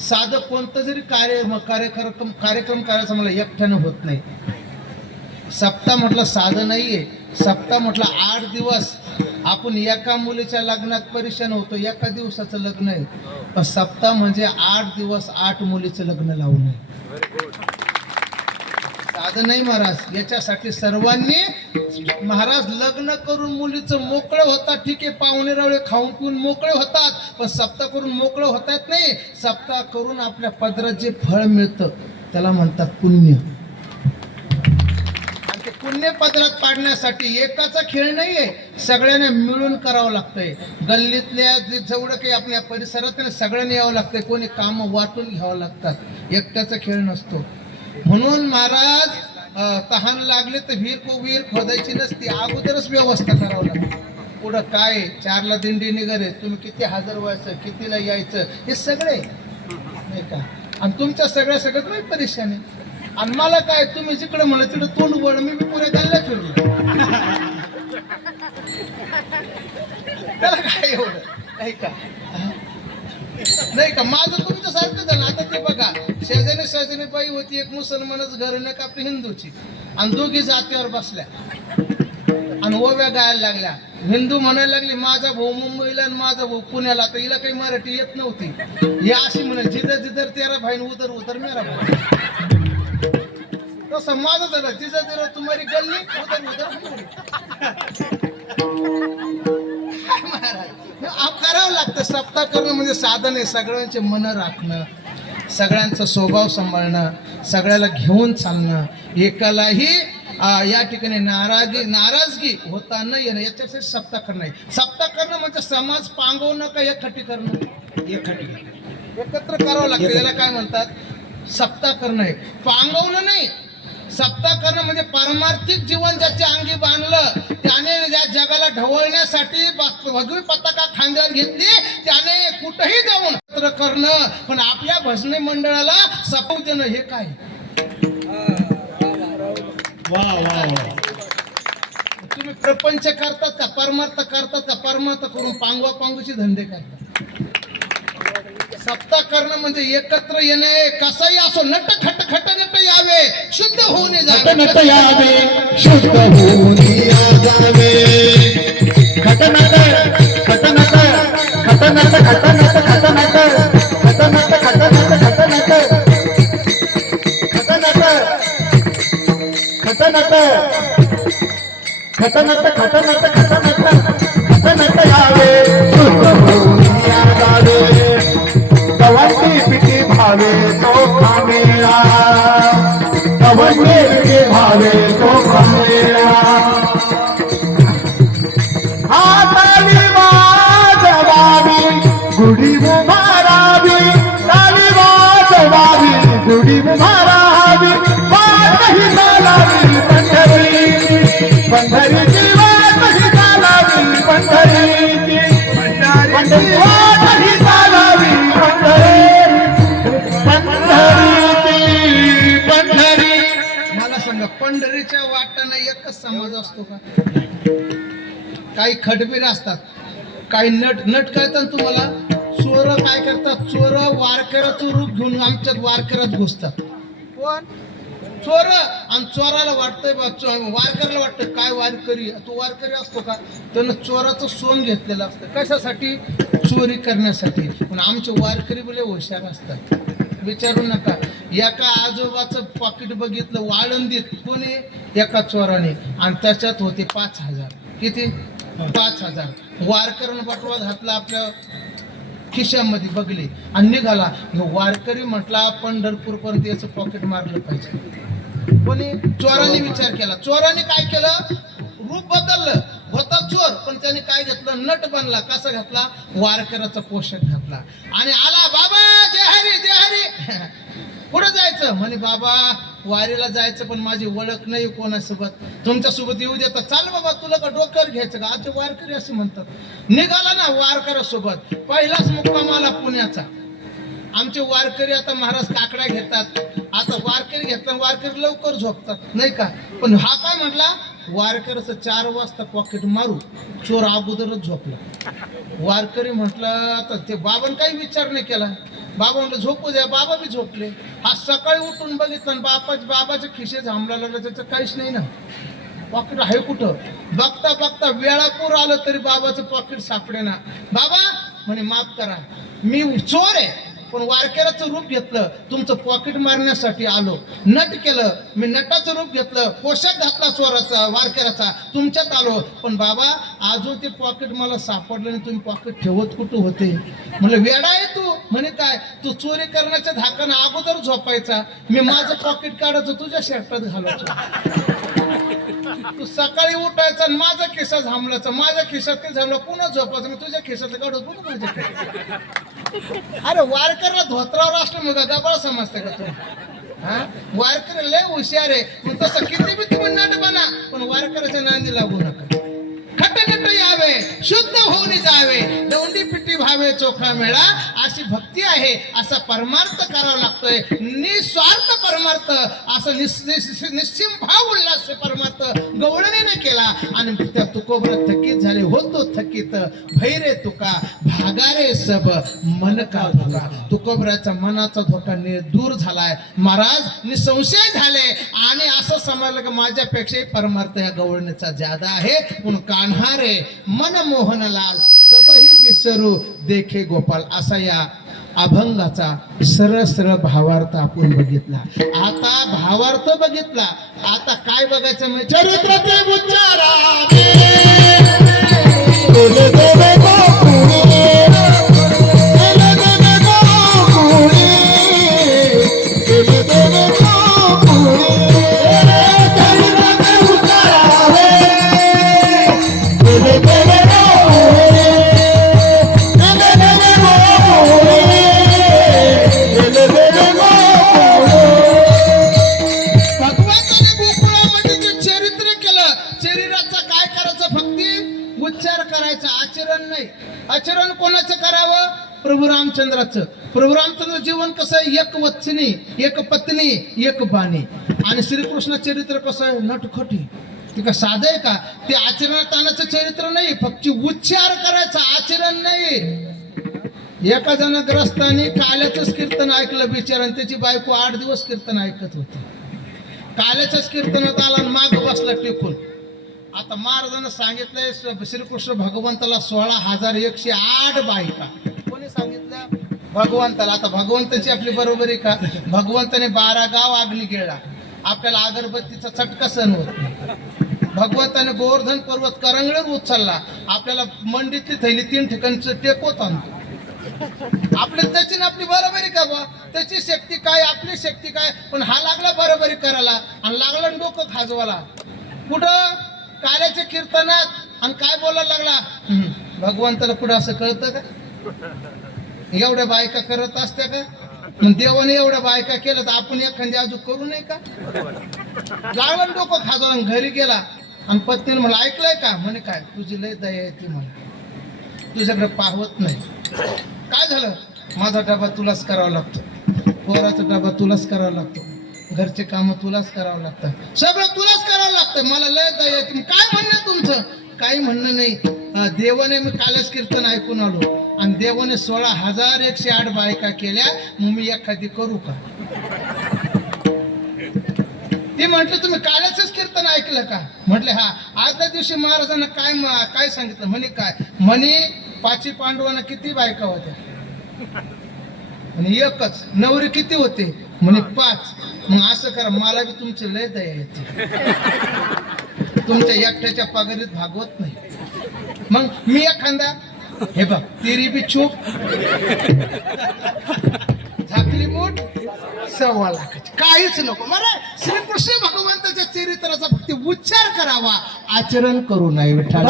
साधं कोणतं जरी कार्यक्रम करायचा मला एकट्यानं होत नाही. सप्ताह म्हटलं साधं नाहीये. सप्ताह म्हटलं 8 दिवस आपण एका मुलीच्या लग्नात परेशान होतो. एका दिवसाचं लग्न आहे, पण सप्ताह म्हणजे 8 दिवस 8 मुलीचं लग्न लावून आहे. साधं नाही महाराज. याच्यासाठी सर्वांनी महाराज लग्न करून मुलीचं मोकळं होतात, ठीक आहे, पाहुणे रावळे खाऊन पिऊन मोकळे होतात, पण सप्ताह करून मोकळं होतात नाही. सप्ताह करून आपल्या पदरात जे फळ मिळतं त्याला म्हणतात पुण्य. आणि ते पुण्य पदरात पाडण्यासाठी एकाचा खेळ नाहीये, सगळ्यांना मिळून करावं लागतंय. गल्लीतल्या जेवढं काही आपल्या परिसरात सगळ्यांनी यावं लागतंय. कोणी कामं वाटून घ्यावं लागतात, एकट्याचा खेळ नसतो. म्हणून महाराज तहान लागले तर विहीर खोदायची नसती, अगोदरच व्यवस्था करावं लागते. पुढं काय 4ला दिंडी निघाले, तुम्ही किती हजर व्हायचं, कितीला यायचं, हे सगळे नाही का? आणि तुमच्या सगळं तुम्ही परेशान आहे. आणि मला काय, तुम्ही जिकडे म्हणलं तिकडे तोंड वळ, मी पुऱ्या गल्ल्या फिरलो. त्याला काय एवढं, नाही का? नाही का? माझं तुमच्या सारखं झालं. आता ते बघा, शेजारी बाई होती, एक मुसलमानच घर न का आपली हिंदूची, आणि दोघी जातीवर बसल्या आणि ओव्या गायला लागल्या. हिंदू म्हणायला लागली माझा भाऊ मुंबईला आणि माझा भाऊ पुण्याला. तर हिला काही मराठी येत नव्हती. ही अशी म्हणाल जिधर जिधर तेरा भाई उधर उधर मेरा भाई. तसं माझं झालं, जिधर जिधर तुम्हारी गल्ली उधर उधर. करावं लागतं. सप्ताह करणं म्हणजे साधन आहे. सगळ्यांचे मन राखणं, सगळ्यांचा स्वभाव सांभाळणं, सगळ्याला घेऊन चालणं, एकालाही या ठिकाणी नाराजगी होता न येणं, याच्यासाठी सप्ताह करणं आहे. सप्ताह करणं म्हणजे समाज पांगवणं का एकखटी करणं? एकत्र करावं लागतं. याला काय म्हणतात? सप्ताह करणं आहे, पांगवणं नाही. सप्ताह करणं म्हणजे पारमार्थिक जीवन ज्याच्या अंगी बांधलं, त्याने या जगाला ढवळण्यासाठी भगवी पताका खांद्यावर घेतली, त्याने कुठेही जाऊन एकत्र करणं. पण आपल्या भजनी मंडळाला सपवू देणं हे काय? तुम्ही प्रपंच करतात का? परमार्थ करतात का? परमार्थ करून पांगवाची धंदे करतात. सप्ताह करणं म्हणजे एकत्र येणे. कसंही असो, नट खट नट यावे, शुद्ध होऊन जावे, नट यावे, शुद्ध होऊन जावे. खट नट खट नट खट नट खट नट खट नट खट नट खट नट खट नट खट नट खट नट खट नट खट नट खट नट यावे, शुद्ध होऊन जावे. कवंडी पिठी भावे तो खामेला, कवंडी पिठी भावे तो खामेला. हाताली वाजवावी, गुढी उभारावी, ताली वाजवावी, गुढी उभारावी. वाटही चालावी पंढरीची, पंढरीची वाटही चालावी पंढरीची, पंढरी वाटही चालावी पंढरीची. वारकऱ्यांना एकच समाज असतो का? काही खडबीर असतात, काही नट कळतात तुम्हाला. चोर काय करतात? चोर वारकऱ्याचं रूप घेऊन आमच्यात वारकऱ्यात घुसतात. कोण? चोर. आणि चोराला वाटतंय वारकऱ्याला वाटतं काय वारकरी, तो वारकरी असतो का? त्यानं चोराचं सोंग घेतलेलं असतं. कशासाठी? चोरी करण्यासाठी. पण आमचे वारकरी बोले हुशार असतात, विचारू नका. एका आजोबाचं पाकिट बघितलं वाळंदीत, कोणी? एका चोराने, आणि त्याच्यात होते 5,000. किती? 5,000. वारकऱ्यानं बटवा घातला आपल्या खिशामध्ये, बघले आणि निघाला. वारकरी म्हटला पंढरपूर पर्यंत याचं पॉकेट मारलं पाहिजे. कोणी? चोराने विचार केला. चोराने काय केलं? रूप बदललं. होता चोर, पण त्याने काय घेतलं? नट बनला. कसा घातला? वारकऱ्याचा पोशाख घातला आणि आला. बाबा जय हरी जय हरी. पुढे जायचं म्हणे, बाबा वारीला जायचं पण माझी ओळख नाही कोणासोबत, तुमच्यासोबत येऊ देता. चाल बाबा, तुला का डोक्यावर घ्यायचं का? आजचे वारकरी असे म्हणतात. निघाला ना वारकऱ्यासोबत. पहिलाच मुक्काम आला पुण्याचा. आमचे वारकरी आता महाराज काकडा घेतात. आता वारकरी घेतला, वारकरी लवकर झोपतात नाही का? पण हा काय म्हटला? वारकऱ्याचं 4 वाजता पॉकेट मारू. चोर अगोदरच झोपला. वारकरी म्हटलं आता ते बाबांनी काही विचार नाही केला. बाबा म्हटलं झोपू द्या. बाबा बी झोपले. हा सकाळी उठून बघितलं, बाबाच्या खिशे झांबला लागला, त्याचं काहीच नाही ना. पॉकेट आहे कुठं? बघता बघता वेळापूर आलं तरी बाबाचं पॉकेट सापडे ना. बाबा म्हणे माफ करा, मी चोर आहे, पण वारकऱ्याचं रूप घेतलं, तुमचं पॉकेट मारण्यासाठी आलो. नट केलं, मी नटाचं रूप घेतलं, पोशाख घातला चोराचा वारकऱ्याचा, तुमच्यात आलो. पण बाबा अजून ते पॉकेट मला सापडलं नाही, तुम्ही पॉकेट ठेवत कुठं होते? म्हणलं वेडा आहे तू. म्हणे काय? तू चोरी करण्याच्या धाकानं अगोदर झोपायचा, मी माझं पॉकेट काढायचं तुझ्या शर्टात घालायचं. तू सकाळी उठायचा आणि माझा खिसा झांबलाचा, माझ्या खिशात झांबला, पुन्हा झोपायचं, मी तुझ्या खिशातलं काढत पुन्हा माझ्या खिशात. अरे वारकरला धोत्रावर असलं मग गबाळ समजते का तुम्ही? हा, वारकर लय हुशार आहे. मग तसं किती बी तुम्ही नट बना, पण वारकऱ्याच्या नांदी लागू नका. खटनट यावे, शुद्ध होऊन जावे, दौंडी पिटी भावे चोखा मेळा, अशी भक्ती आहे. असा परमार्थ करावा लागतोय, निस्वार्थ परमार्थ, असं निश्चिम भाव उल्हास परमार्थ गवळणीने केला. आणि त्या तुकोबर थकीत झाले, होतो थकीत भैरे तुका भागारे सब मन का धोका. तुकोबराचा मनाचा धोका दूर झालाय. महाराज निसंशय झाले आणि असं समजलं की माझ्यापेक्षा परमार्थ या गवळणीचा ज्यादा आहे. म्हणून कान्हारे मन मोहनलाल सबही विसरू देखे गोपाल, असा या अभंगाचा सरळ सरळ भावार्थ आपण बघितला. आता भावार्थ बघितला, आता काय बघायचं म्हणजे चरित्र ते उच्चारावे. आचरण कोणाचं करावं? प्रभू रामचंद्राचं. प्रभू रामचंद्र जीवन कसं आहे? एक वत्सनी, एक पत्नी, एक बाणी. आणि श्रीकृष्ण चरित्र कसं आहे? नटखटी. ते का साधं आहे का? ते आचरणात आणायचं चरित्र नाही, फक्त उच्चार करायचा, आचरण नाही. एका जण ग्रस्ताने काल्याचंच कीर्तन ऐकलं बिचाराने, त्याची बायको 8 दिवस कीर्तन ऐकत होती. काल्याच्याच कीर्तनात आला आणि माग बसला टेकून. आता महाराजांना सांगितलंय श्रीकृष्ण भगवंताला 16,108 बायका. कोणी सांगितलं? भगवंताला. आता भगवंताची आपली बरोबरी का? भगवंताने 12 गाव अग्नी गिळला, आपल्याला अगरबत्तीचा चटका सहन होत नाही. भगवंताने गोवर्धन पर्वत करंगळीवर उचलला, आपल्याला मंडीतली थैली 3 ठिकाणचं टेकवत आणतो. आपली त्याची आपली बरोबरी का बा? त्याची शक्ती काय, आपली शक्ती काय? पण हा लागला बरोबरी करायला आणि लागला डोकं खाजवाला. कुठं? काल्याच्या कीर्तनात. आणि काय बोलायला लागला? भगवंताला पुढे असं कळतं का? एवढ्या बायका करत असत्या का? देवाने एवढ्या बायका केलं तर आपण एखादी अजून करू नये का? लागला डोकं खाजवला, घरी गेला आणि पत्नीने मला ऐकलंय का? म्हणे काय? तुझी लय दया येते, मला तुझ्याकडे पाहवत नाही. काय झालं? माझा डबा तुलाच करावा लागतो, पोराचा डबा तुलाच करावा लागतो. घरचे काम तुलाच करावं लागतं, सगळं तुलाच करावं लागतं. मला लय दया येते. काय म्हणणं तुमचं? काही म्हणणं नाही. देवाने, मी कालच कीर्तन ऐकून आलो आणि देवाने 16,108 बायका केल्या, मग मी एखादी करू का? ते म्हटलं तुम्ही कालच कीर्तन ऐकलं का? म्हटले हा. आजच्या दिवशी महाराजांना काय सांगितलं? म्हणे काय? म्हणे 5 पांडवांना किती बायका होत्या? आणि एकच. नवरी किती होते? म्हणे 5. मग असं करा, मला बी तुमची लय दया येते. तुमच्या एकट्याच्या पगारीत भागवत नाही. मग मी एखादा, हे बघ, तेरी बी चूप, झाकली मूठ 1.25 लाखाची, काहीच नको. मला श्रीकृष्ण भगवंताच्या चरित्राचा फक्त उच्चार करावा, आचरण करू नये. विठ्ठल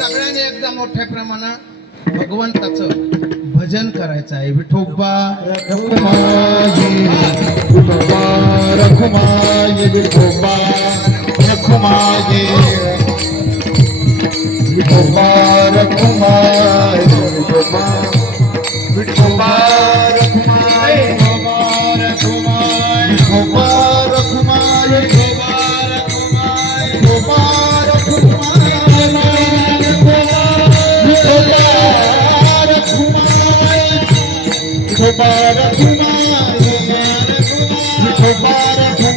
सगळ्यांनी एकदा मोठ्या प्रमाणात भगवंताचं भजन करायचं आहे. विठोबा रखुमाई, विठोबा रखुमाई, विठोबा रखुमाई, विठोबा रखुमाई, विठोबा, विठोबा रखुमाई, विठोबा रखुमाई, विठोबा रखुमाई, विठोबा रखुमाई, विठोबा रखुमाई, विठोबा रखुमाई, विठोबा रखुमाई,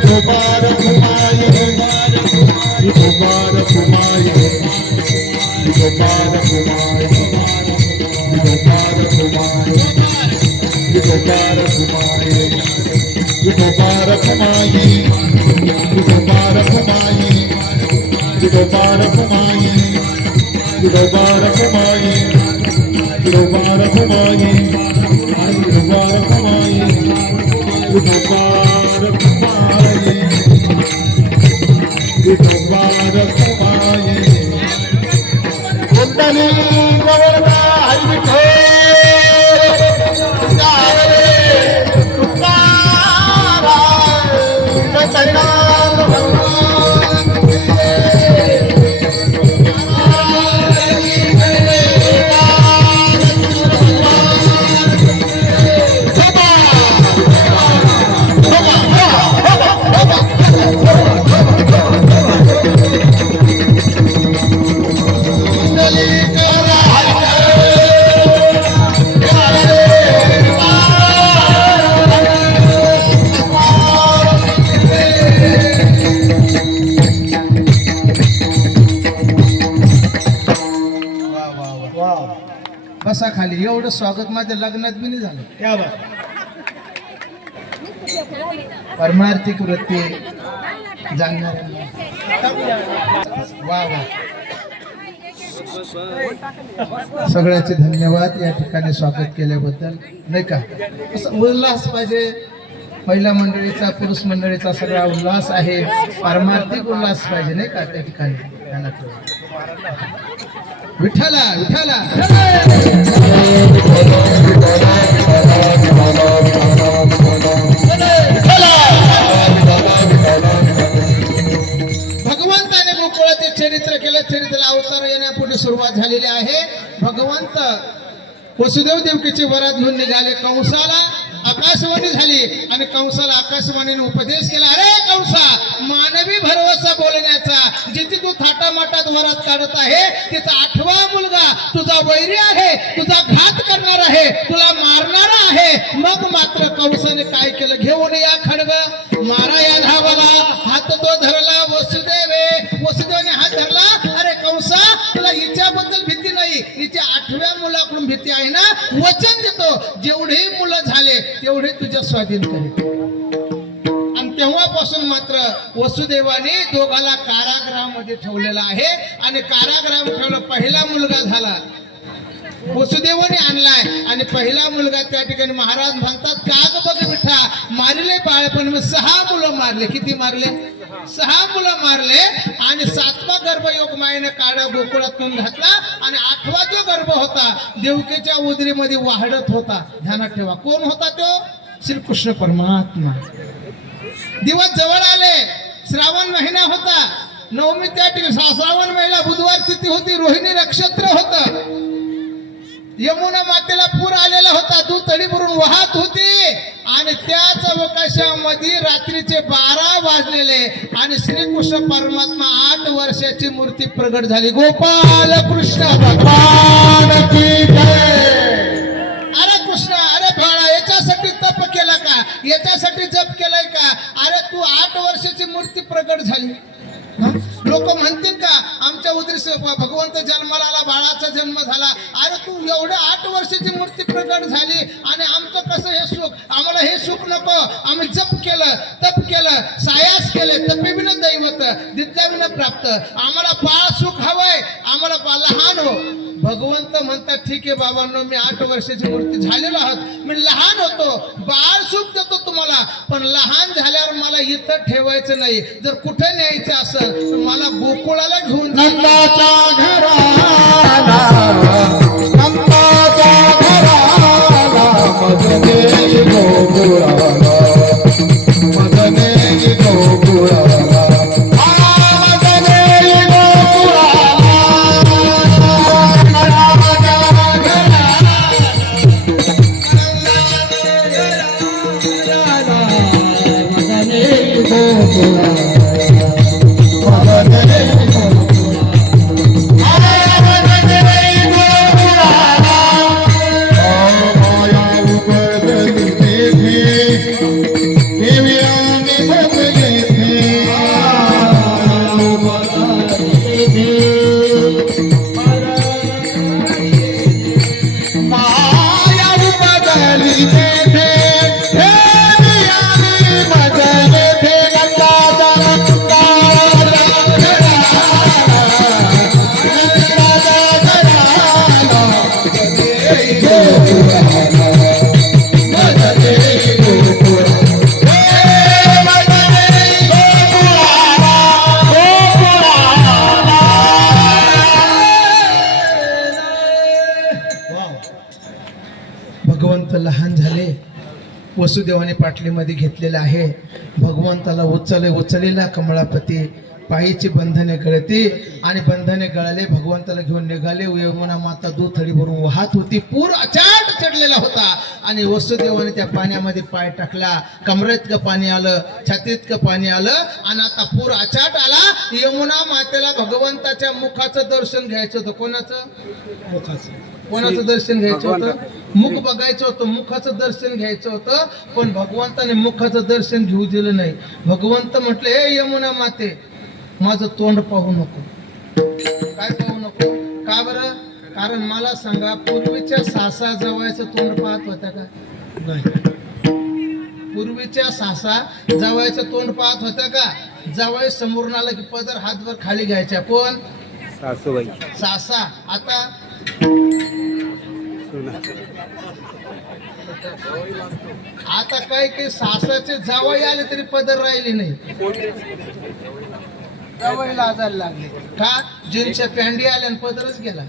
विठोबा रखुमाई, विठोबा रखुमाई, विठोबा रखुमाई, विठोबा रखुमाई, विठोबा रखुमाई, विठोबा रखुमाई, विठोबा रखुमाई, विठोबा रखुमाई, विठोबा रखुमाई, विठोबा रखुमाई, विठोबा रखुमाई, विठोबा रखुमाई. कुंडली गवळला हरी विठ्ठल, तुकाराम पंढरीनाथ भगवान की बसा खाली. एवढं स्वागत माझ्या लग्नात बी नाही झालं. क्या बात. परमार्थिक वृत्ती जाणणाऱ्या वा वा. सगळ्याचे धन्यवाद या ठिकाणी स्वागत केल्याबद्दल. नाही का, असं उल्हास पाहिजे. महिला मंडळीचा, पुरुष मंडळीचा सगळा उल्हास आहे. पारमार्थिक उल्हास पाहिजे, नाही का, त्या ठिकाणी. विठ्ठला विठ्ठला. भगवंताने गोकुळाचे चरित्र केलं. चरित्राला अवतार येण्यापुढे सुरुवात झालेली आहे. भगवंत वसुदेव देवकीची वरात घेऊन निघाले. कंसाला आकाशवाणी झाली आणि कंसाला आकाशवाणीने उपदेश केला. अरे कंसा, मानवी भरवसा बोलण्याचा, जिथे तू थाटामाटात वरात काढत आहे, तिचा 8वा मुलगा तुझा वैरी आहे, तुझा घात करणार आहे, तुला मारणार आहे. मग मात्र कंसाने काय केलं? घेऊन या खडग, मारा या धावाला. हात तो धरला वसुदेवे. वसुदेवाने हात धरला. अरे कंसा, तुला हिच्याबद्दल भीती नाही, हिच्या 8व्या मुलाकडून भीती आहे ना? वचन देतो, जेवढे मुलं झाले तेवढे तुझ्या स्वाधीन करेल. आणि तेव्हापासून मात्र वसुदेवाने दोघाला कारागृहामध्ये ठेवलेला आहे. आणि कारागृहामध्ये ठेवला. पहिला मुलगा झाला, वसुदेवाने आणलाय. आणि पहिला मुलगा त्या ठिकाणी महाराज म्हणतात, काग बघ विठा, मारले बाळपण मी 6 मुलं मारले. किती मारले? 6 मुलं मारले. आणि 7वा गर्भयोग मायेने काढा गोकुळातून घातला. आणि 8वा जो गर्भ होता देवकीच्या उदरीमध्ये वाढत होता. ध्यानात ठेवा, कोण होता तो? श्रीकृष्ण परमात्मा. दिवस जवळ आले, श्रावण महिना होता. नवमी त्या ठिकाणी श्रावण महिला बुधवार तिथी होती, रोहिणी नक्षत्र होतं. यमुना मातेला पूर आलेला होता, दूध तडी भरून वाहत होती आणि त्याच अवकाशामध्ये रात्रीचे 12 वाजलेले आणि श्रीकृष्ण परमात्मा 8 वर्षाची मूर्ती प्रगट झाली. गोपाल कृष्ण भगवान की जय. अरे कृष्ण, अरे बाळा, याच्यासाठी तप केला का, याच्यासाठी जप केलाय का? अरे तू 8 वर्षाची मूर्ती प्रगट झाली. लोक म्हणतील का आमच्या उदरीस भगवंत जन्माला आला, बाळाचा जन्म झाला. अरे तू एवढ्या 8 वर्षाची मूर्ती प्रगट झाली आणि आमचं कसं हे सुख? आम्हाला हे सुख नको. आम्ही जप केलं, तप केलं, सायास केले, तपेविन दैवत दित्याविन प्राप्त. आम्हाला बाळ सुख हवंय, आम्हाला लहान हो. भगवंत म्हणतात ठीक आहे बाबांनो, मी 8 वर्षाची मूर्ती झालेलो आहोत, मी लहान होतो, बाळ सुख देतो तुम्हाला, पण लहान झाल्यावर मला इथं ठेवायचं नाही. जर कुठे न्यायचं असेल तर मला गोकुळाला घेऊन जा. नंदाच्या घराला, नंदाच्या घराला, मदने गोकुळाला, मदने गोकुळाला, मदने गोकुळाला. भगवंत लहान झाले, वसुदेवाने पाटलीमध्ये घेतलेलं आहे. भगवंताला उचलेला कमळापती, पायीची बंधने गळती आणि बंधने गळाले. भगवंताला घेऊन निघाले. यमुना माता दूध थडी भरून वाहत होती, पूर अचाट चढलेला होता आणि वसुदेवाने त्या पाण्यामध्ये पाय टाकला. कमरेत पाणी आलं, छातीत पाणी आलं आणि आता पूर अचाट आला. यमुना मातेला भगवंताच्या मुखाचं दर्शन घ्यायचं होतं. कोणाचं? मुखाचं. कोणाचं दर्शन घ्यायचं होतं? मुख बघायचं होतं, मुखाचं दर्शन घ्यायचं होतं. पण भगवंताने मुखाचं दर्शन घेऊ दिलं नाही. भगवंत म्हटले, हे यमुना माते, माझं तोंड पाहू नको. काय पाहू नको? का बरं? कारण मला सांगा, पूर्वीच्या सासा जवळचं तोंड पाहत होत्या का? नाही. पूर्वीच्या सासा जवळचं तोंड पाहत होत्या का? जवळ समोरून आलं की पदर हातभर खाली घ्यायच्या. कोण? सासूबाई. सासा. आता आता काय की सासाचे जावई आले तरी पदर राहिले नाही. जावईला आजार लागले का? जीन्सच्या पॅन्डी आल्या आणि पदरच गेला.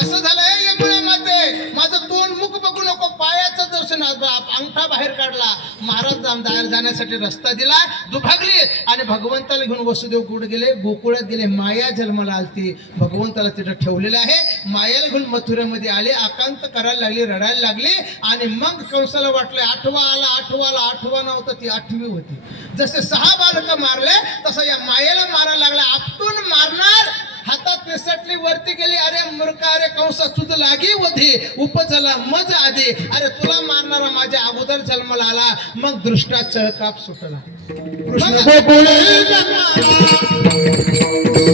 असं झालंय यमुना माते, माझं तोंड मुख बघू नको, पायाचं दर्शन. अंगठा बाहेर काढला, महाराज बाहेर जाण्यासाठी रस्ता दिला, दुभागली आणि भगवंताला घेऊन वसुदेव कुठे गेले? गोकुळात गेले. माया जन्माला आलती, भगवंताला तिथं ठेवलेलं आहे. मायाला घेऊन मथुरेमध्ये आले, आकांत करायला लागली, रडायला लागली आणि मग कंसाला वाटलं 8वा आला, 8वा आला. 8वा नव्हता, ती 8वी होती. जसे 6 बालकं मारले तसं या मायेला मारायला लागला. आपटून मारणार, हातात निसटली, वरती गेली. अरे मूर्खा, अरे कंसा, तुझ लागी वधी उपजला मज आधी. अरे तुला मारणारा माझ्या अगोदर जन्माला आला. मग दृष्टा चळकाप सुटला. कृष्ण गोकुळी जन्माला,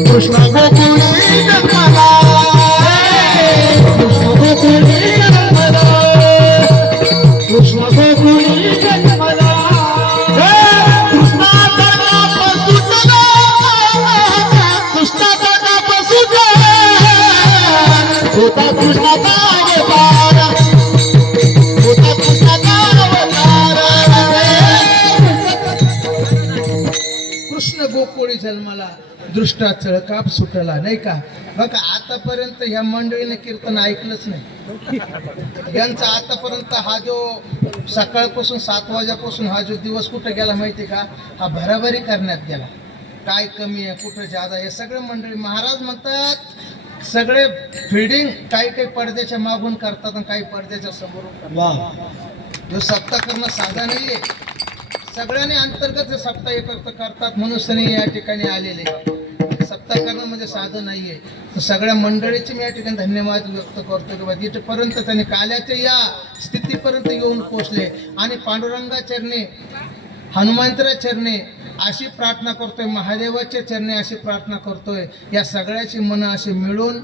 कृष्ण गोकुळी जन्माला, कृष्ण गोकुळी जन्माला, कृष्ण गोकुळी जन्माला. कृष्णाचा नाप सुटला, कृष्णाचा नाप सुटला, होता कृष्णाचा अवतार, होता कृष्णाचा अवतार. कृष्ण गोकुळी जन्माला, दृष्टा चळकाप सुटला. नाही का? बघा, आतापर्यंत ह्या मंडळीने कीर्तन ऐकलंच नाही. यांचा आतापर्यंत हा जो सकाळपासून 7 वाजेपासून हा जो दिवस कुठे गेला माहिती का? हा भराभरी करण्यात गेला. काय कमी आहे कुठं जादा आहे, हे सगळे मंडळी महाराज म्हणतात सगळे फिल्डिंग काही पडद्याच्या मागून करतात आणि काही पडद्याच्या समोरून करतात. जो सप्ताह करणं साधा नाहीये, सगळ्यांनी अंतर्गत सप्ताह एकत्र करतात म्हणून सनी या ठिकाणी आलेले. सप्ताह करणं म्हणजे साधं नाहीये. तर सगळ्या मंडळीचे मी या ठिकाणी धन्यवाद व्यक्त करतो की बाबा इथपर्यंत त्यांनी काल्याच्या या स्थितीपर्यंत येऊन पोचले. आणि पांडुरंगा चरणी, हनुमंतरा चरणी अशी प्रार्थना करतोय, महादेवाच्या चरणी अशी प्रार्थना करतोय, या सगळ्याची मनं अशी मिळून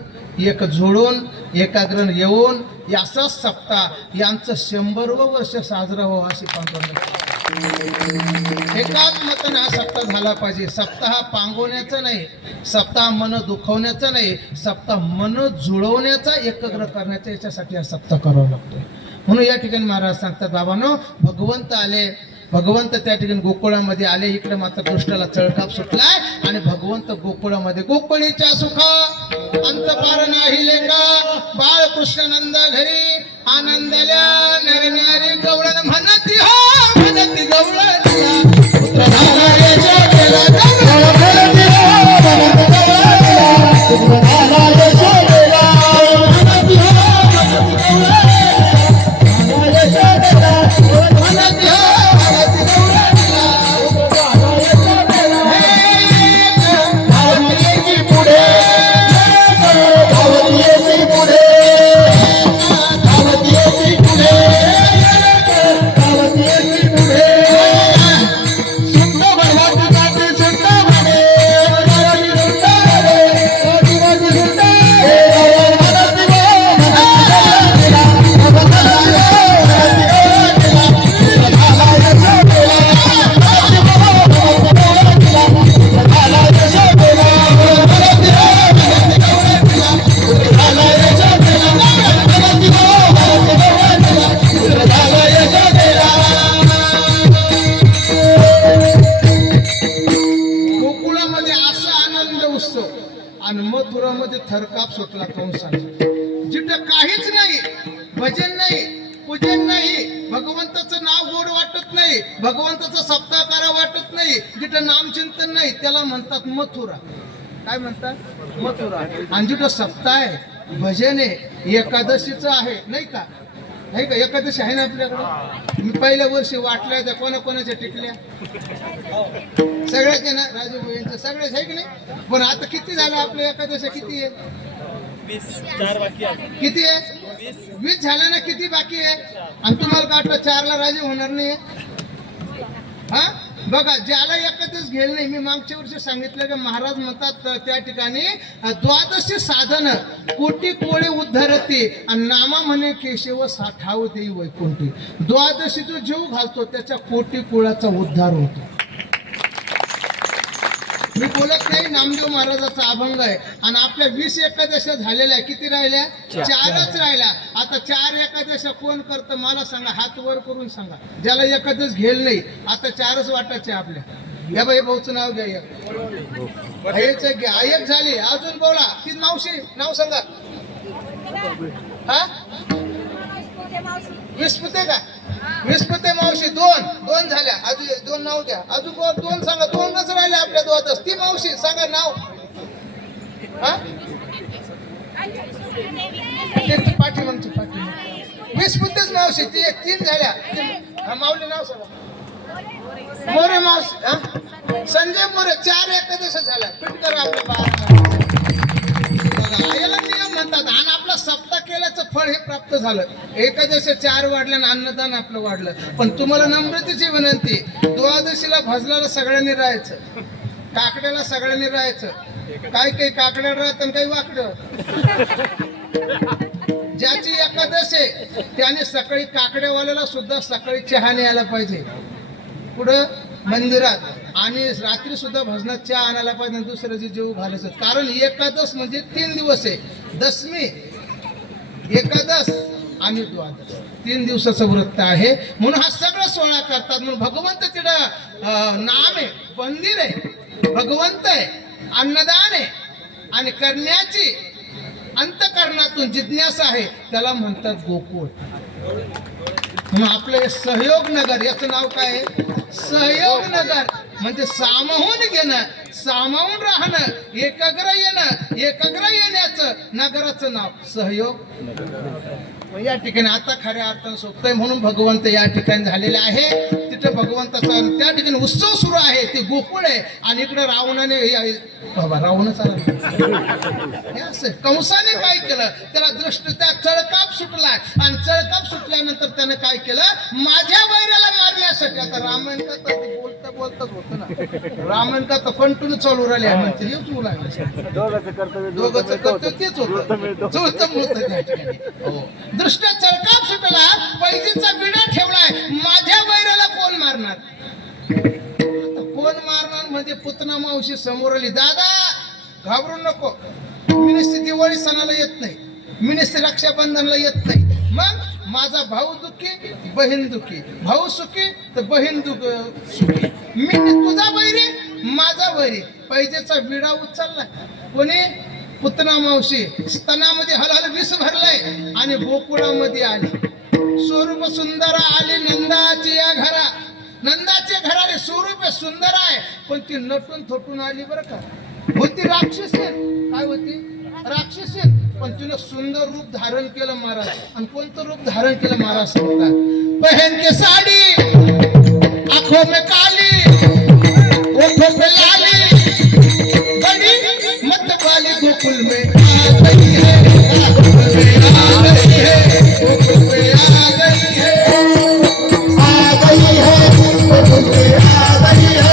एक जोडून एकाग्र येऊन याचाच सप्ताह यांचं 100वं वर्ष साजरा व्हावं अशी पांडुरंगा एकाच मताने हा सप्ताह झाला पाहिजे. सप्ताह हा पांगवण्याचा नाही, सप्ताह मन दुखवण्याचा नाही, सप्ताह मन जुळवण्याचा, एकाग्र करण्याचा, याच्यासाठी हा सप्ताह करावा लागतोय. म्हणून या ठिकाणी महाराज सांगतात बाबांनो भगवंत आले, भगवंत त्या ठिकाणी गोकुळामध्ये आले. इकडे मात्र कृष्णाला चळकाप सुटलाय आणि भगवंत गोकुळामध्ये गोकुळीच्या सुख अंत पार नाही लेका, बाळ कृष्णानंद घरी आनंदल्या नरनारी गवळण म्हणती हो म्हणती गवळण पुत्र झाला यशो गेला आणि मथुरामध्ये थरकाप सुटला कंसाचा. जिथं काहीच नाही, भजन नाही, पूजन नाही, भगवंताचं नाव गोड वाटत नाही, भगवंताचा सप्ताह करा वाटत नाही, जिथं नामचिंतन नाही त्याला म्हणतात मथुरा. काय म्हणतात? मथुरा. आणि जिथं सप्ताह आहे, भजन आहे, एकादशीचं आहे नाही का, आहे का एकादशी आहे ना आपल्याकडे. मी पहिल्या वर्षी वाटल्या त्या कोणाकोणाच्या टिकल्या सगळ्याच्या ना, राजू यांच्या सगळ्याच आहे की नाही. पण आता किती झालं आपल्या एकादशी, किती आहे? 20 किती आहे? 20 झालं ना, किती बाकी आहे? आणि तुम्हाला का वाटतं 4ला राजे होणार नाही? हा बघा, ज्याला एकादश घेल नाही, मी मागच्या वर्षी सांगितलं की महाराज म्हणतात त्या ठिकाणी द्वादशी साधन कोटी कोळी उद्धारते आणि नामा म्हणे केशव साठाव देई वैकुंठी. द्वादशी जो जीव घालतो त्याच्या कोटी कुळाचा उद्धार होतो. मी बोलत नाही, नामदेव महाराजाचा अभंग आहे. आणि आपल्या 20 एकादशा झालेल्या, किती राहिल्या? 4च राहिल्या. आता 4 एकादशा कोण करतं मला सांगा, हात वर करून सांगा. ज्याला एकादश घेल नाही, आता 4च वाटायचे आपल्या. या बाई भाऊचं नाव घ्या, एक घ्या, एक झाली. अजून बोला, ती मावशी नाव सांगा. हा विस्पुते का? विस्पुते मावशी 2 झाल्या. अजून 2 नाव द्या. अजून 2 सांगा. 2च राहिले आपल्या द्वादश. ती मावशी सांगा नाव. हा पाठीमागची विस्पुतेच मावशी, ती 3 झाल्या. माऊली नाव सांगा. मोरे मावशी, संजय मोरे. 4 एकादश झाल्या. फिट करा आपल्या बाळाला. याला नियम म्हणतात. आणि आपला सप्ताह केल्याचं फळ हे प्राप्त झालं. एकादशी 4 वाढल्या आणि अन्नदान आपलं वाढलं. पण तुम्हाला नम्रतेची विनंती, द्वादशीला भजलाला सगळ्यांनी राहायचं, काकड्याला सगळ्यांनी राहायचं. काही काकड्या राहत आणि काही वाकडं. ज्याची एकादश आहे त्याने सकाळी काकड्यावाल्याला सुद्धा सकाळी चहा न्यायला पाहिजे. पुढं मंदिरात, आणि रात्री सुद्धा भजनात चहा आणायला पाहिजे. दुसऱ्या जीव घालायचं. कारण एकादश म्हणजे 3 दिवस आहे. दशमी, एकादश आणि द्वादश, 3 दिवसाचं व्रत आहे. म्हणून हा सगळं सोहळा करतात. म्हणून भगवंत तिथं नाम आहे, मंदिर आहे, भगवंत आहे, अन्नदान आहे, आणि करण्याची अंतकरणातून जिज्ञासा आहे, त्याला म्हणतात गोकुळ. म्हणून आपलं हे सहयोग नगर, याचं नाव काय आहे? सहयोग नगर. म्हणजे सामावून घेणं, सामावून राहणं, एकाग्र येण्याचं नगराचं नाव सहयोग. या ठिकाणी आता खऱ्या अर्थानं सोपतंय म्हणून भगवंत या ठिकाणी झालेले आहे. तिथे भगवंताचा त्या ठिकाणी उत्सव सुरू आहे, ते गोकुळ आहे. आणि इकडे रावणाने बाबा रावणच आला असं कंसाने काय केलं, त्याला दृष्ट त्या चळकाप सुटलाय. आणि चळकाप सुटल्यानंतर त्याने काय केलं, माझ्या वैराला मारण्यासाठी. आता रामायण का तर बोलताच होतं ना, रामायण का तर कंटिन्यू चालू राहिले म्हणते हेच मुलांना दोघंच कर्तव्य तेच होतं, जुळतं मुळतं त्या ठिकाणी. हो, दृष्ट चळकाप सुटला, पैजेचा विडा ठेवलाय. माझ्या वैराला कोण मारणार, कोण मारणार म्हणजे पुतना मावशी समोर आली. दादा घाबरू नको, मी नुसती दिवाळी सणाला येत नाही, मी नुसती रक्षाबंधनला येत नाही. मग माझा भाऊ दुःखी बहीण दुःखी, भाऊ सुखी तर बहीण सुखी. मी तुझा वैरी माझा वैरी. पैजेचा विडा उचलला कोणी, पुतना मावशी. स्तनामध्ये हलहल विष भरलाय आणि गोकुळामध्ये आली. स्वरूप सुंदर आली नंदाची या घरा. नंदाच्या घराने स्वरूप सुंदर आहे, पण ती नटून थोटून आली बरं का. होती राक्षसी, काय होती राक्षसी, पण तिनं सुंदर रूप धारण केलं महाराज. आणि कोणतं रूप धारण केलं महाराज सांगतात, पहन के साडी आंखों में काली ओठों पे लाली, बड़ी मत वाली गोकुल में आ गई है, गोकुल में आ गई है, गोकुल में आ गई है, आ गई है, गोकुल में आ गई है,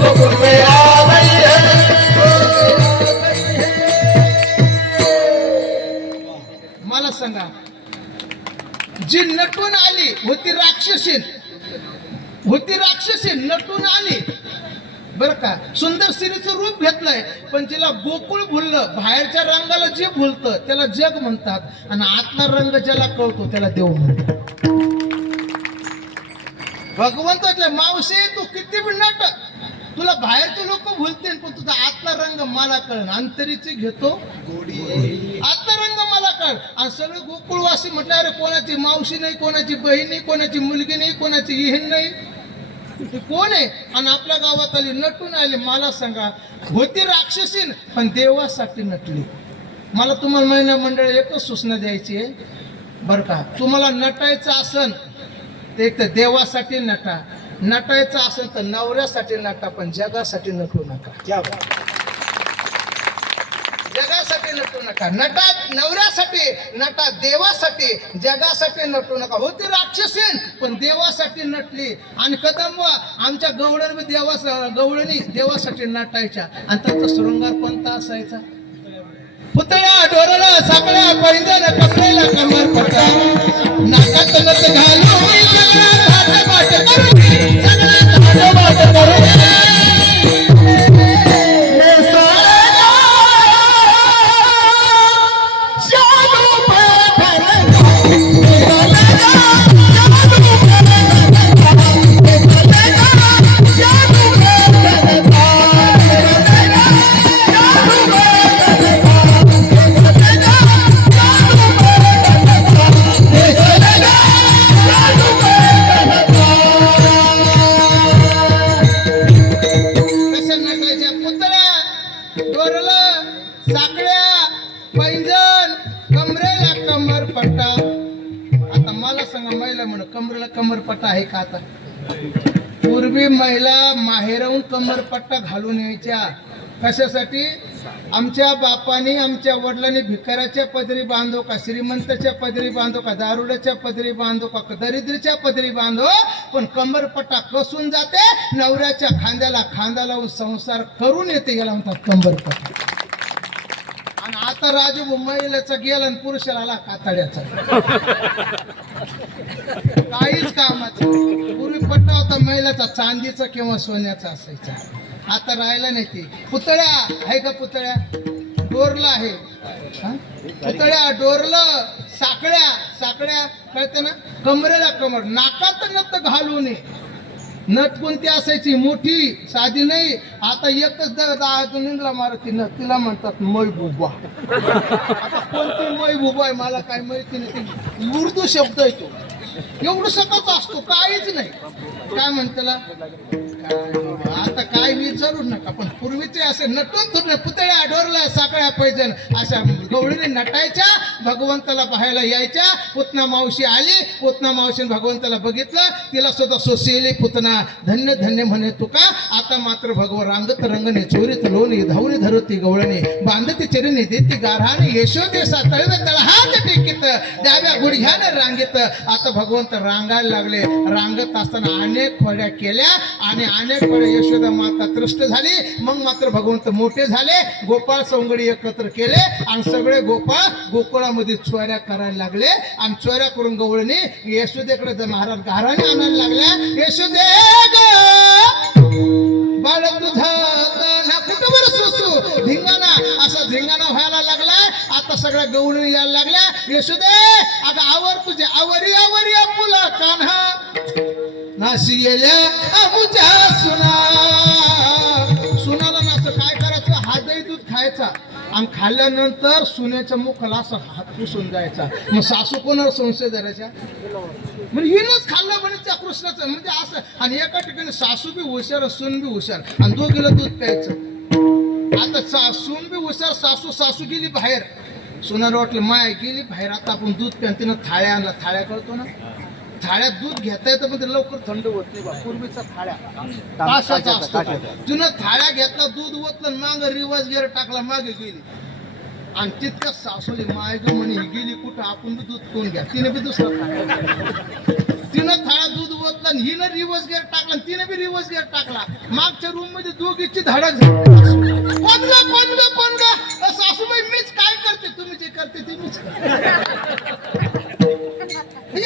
गोकुल में आ गई है. मला सांगा, जी नटून आली होती राक्षसी नटून आली बर का. सुंदर स्त्रीचं रूप घेतलंय, पण तिला गोकुळ भुललं. बाहेरच्या रंगाला जे भुलतं त्याला जग म्हणतात, आणि आतला रंग ज्याला कळतो त्याला देव म्हणतात. भगवंतातले मावशी तू किती बी नट, तुला बाहेरचे लोक भुलतील, पण तुझा आतला रंग मला कळ. अंतरीची घेतो आतला रंग मला कळ. आणि सगळे गोकुळवासी म्हटलं, अरे कोणाची मावशी नाही, कोणाची बहीण नाही, कोणाची मुलगी नाही, कोणाची इहीन नाही, ती कोण आहे. आणि आपल्या गावात आली नटून आली. मला सांगा, होती राक्षसीन पण देवासाठी नटली. मला तुम्हाला महिला मंडळ एकच सूचना द्यायची आहे बर का. तुम्हाला नटायचं असन ते एक तर देवासाठी नटा, नटायचं असेल तर नवऱ्यासाठी नटा, पण जगासाठी नटू नका. जगासाठी नटू नका. नटा नवऱ्यासाठी नटा, देवासाठी, जगासाठी नटू नका. होती राक्षसीन पण देवासाठी नटली. आणि कदंब आमच्या गवळणी देवासाठी नटायच्या. आणि त्यांचा शृंगार कोणता असायचा, पुतळ्या डोरला सापळ्या पैंजण कमरेला कमरपट्टा, नाकात नथ घालून सगळ्यात हातपाट करून, सगळ्यात हातपाट करून, कमरपट्टा आहे का. आता पूर्वी महिला माहेराहून कमरपट्टा घालून यायच्या. कशासाठी, आमच्या बापाने आमच्या वडिलांनी भिकाऱ्याच्या पदरी बांधो का, श्रीमंताच्या पदरी बांधो का, दारुड्याच्या पदरी बांधो का, दरिद्रीच्या पदरी बांधो, पण कमरपट्टा कसून जाते. नवऱ्याच्या खांद्याला खांदा लावून संसार करून येते, याला म्हणतात कमरपट्टा. आणि आता राजू महिलेचा गेला आणि पुरुषाला आला कातड्याचा. काहीच कामाचं. पूर्वी पट्टा होता महिलाचा चांदीचा किंवा सोन्याचा असायचा. आता राहिला नाही ती. पुतळ्या आहे का? पुतळ्या डोरला आहे हा? पुतळ्या डोरलं, साकड्या साकड्या कळतं ना, कमरेला कमर, नाकात नत घालू नये. नथ कोणती असायची? मोठी, साधी नाही. आता एकच निघला मारती नथ, तिला म्हणतात मैबुबा. आता कोणती मैबुबा आहे मला काय माहिती नाही. उर्दू शब्द आहे तो, एवढं सकच असतो, काहीच नाही. काय म्हणताला आता काय विचारू नका. पण पूर्वीचे असे नटून थोडे पुतळ्या डोरल्या साकळ्या पैजण अशा गवळीने नटायच्या, भगवंताला पाहायला यायच्या. पुतना मावशी आली, पुतना मावशीने भगवंताला बघितलं, तिला सुद्धा सोसेली पुतना धन्य धन्य म्हणे तुका. आता मात्र भगव रांगत रंगणे चोरीत लोणी धावणी धरती गवळणे बांधती चरणी देती गारहाने यशोदेसा तळवे तळहात टेकीत डाव्या गुडघ्याने रांगीत. आता भगवंत रांगायला लागले. रांगत असताना अनेक खोड्या केल्या आणि अनेक खोड्या यशोदा माता त्रस्त झाली. मग मात्र भगवंत मोठे झाले. गोपाळ सौंगडी एकत्र केले आणि सगळे गोपाळ गोकुळामध्ये चोऱ्या करायला लागले. आणि चोऱ्या करून गवळणी यशोदेकडे महाराज घराने आणायला लागल्या. यशोदे बाळ तुझा कुठं बरं सुसू धिंगाणा, असा धिंगाणा व्हायला लागलाय. आता सगळ्या गवळणी यायला लागल्या. यशोदे अगं आवर तुझे आवरी आवरी मुला कान्हा नाशी गेल्या अमुच्या सुना. सुनाला नाच काय करायचं? हा दही दूध खायचा आणि खाल्ल्यानंतर सुनेच्या मुखाला असं हात पुसून जायचा. मग सासू कोणावर संशय धरायच्या? म्हणजे हिनच खाल्लं म्हणे त्या कृष्णाचं. म्हणजे असं. आणि एका ठिकाणी सासू बी हुशार सून बी हुशार आणि दोघीला दूध प्यायचं. आता सून बी हुशार, सासू गेली बाहेर. सुनाला वाटलं माय गेली बाहेर, आता आपण दूध प्या. तिनं थाळ्या आणला. थाळ्या कळतो ना, थाळ्यात दूध घेता येतं पण ते लवकर थंड होत नाही बा. पूर्वीचा थाळ्या तासाचा असतो. तिनं थाळ्या घेतला, दूध ओतलं, माग रिवर्स गेअर टाकला, मागे गेली. आणि तितकं सासूली माय ग म्हणे ही गेली कुठं, आपण बी दूध कोण घ्या. तिने बी दुसरा तिनं थाळा दूध ओतलं आणि हिनं रिवर्स गेअर टाकला, तिने बी रिवर्स गेअर टाकला. मागच्या रूम मध्ये दोघीची धडक झाली. कोण ग सासूबाई? मीच. काय करते? तुम्ही जे करते ते मीच.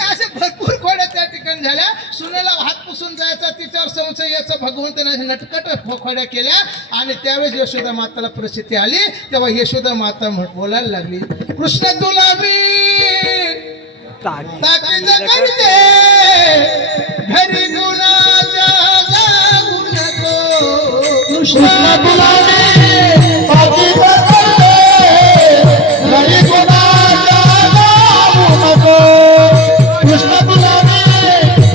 असे भरपूर खोड्या त्या ठिकाणी झाल्या. सुनेला हात पुसून जायचा, तिच्यावर संशय याचा. भगवंताने नटकट खोड्या केल्या. आणि त्यावेळेस यशोदा माताला प्रसिद्धी आली. तेव्हा यशोदा माता बोलायला लागली, कृष्ण तुला मी ताकीद करते घरी गुणाच्या जाऊ नको. कृष्ण तुला मी ताकीद करते घरी गुणाच्या जाऊ नको. कृष्ण तुला मी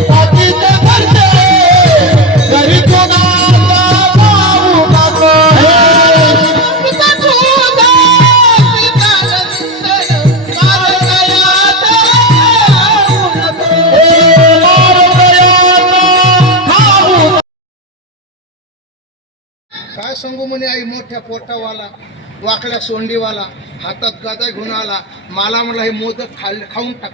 ताकीद करते घरी गुणाच्या जाऊ नको. काय सांगू म्हणे आई, मोठ्या पोटावाला, वाकड्या सोंडीवाला, हातात गादा घेऊन आला. मला म्हणलं हे मोदक खाऊन टाक.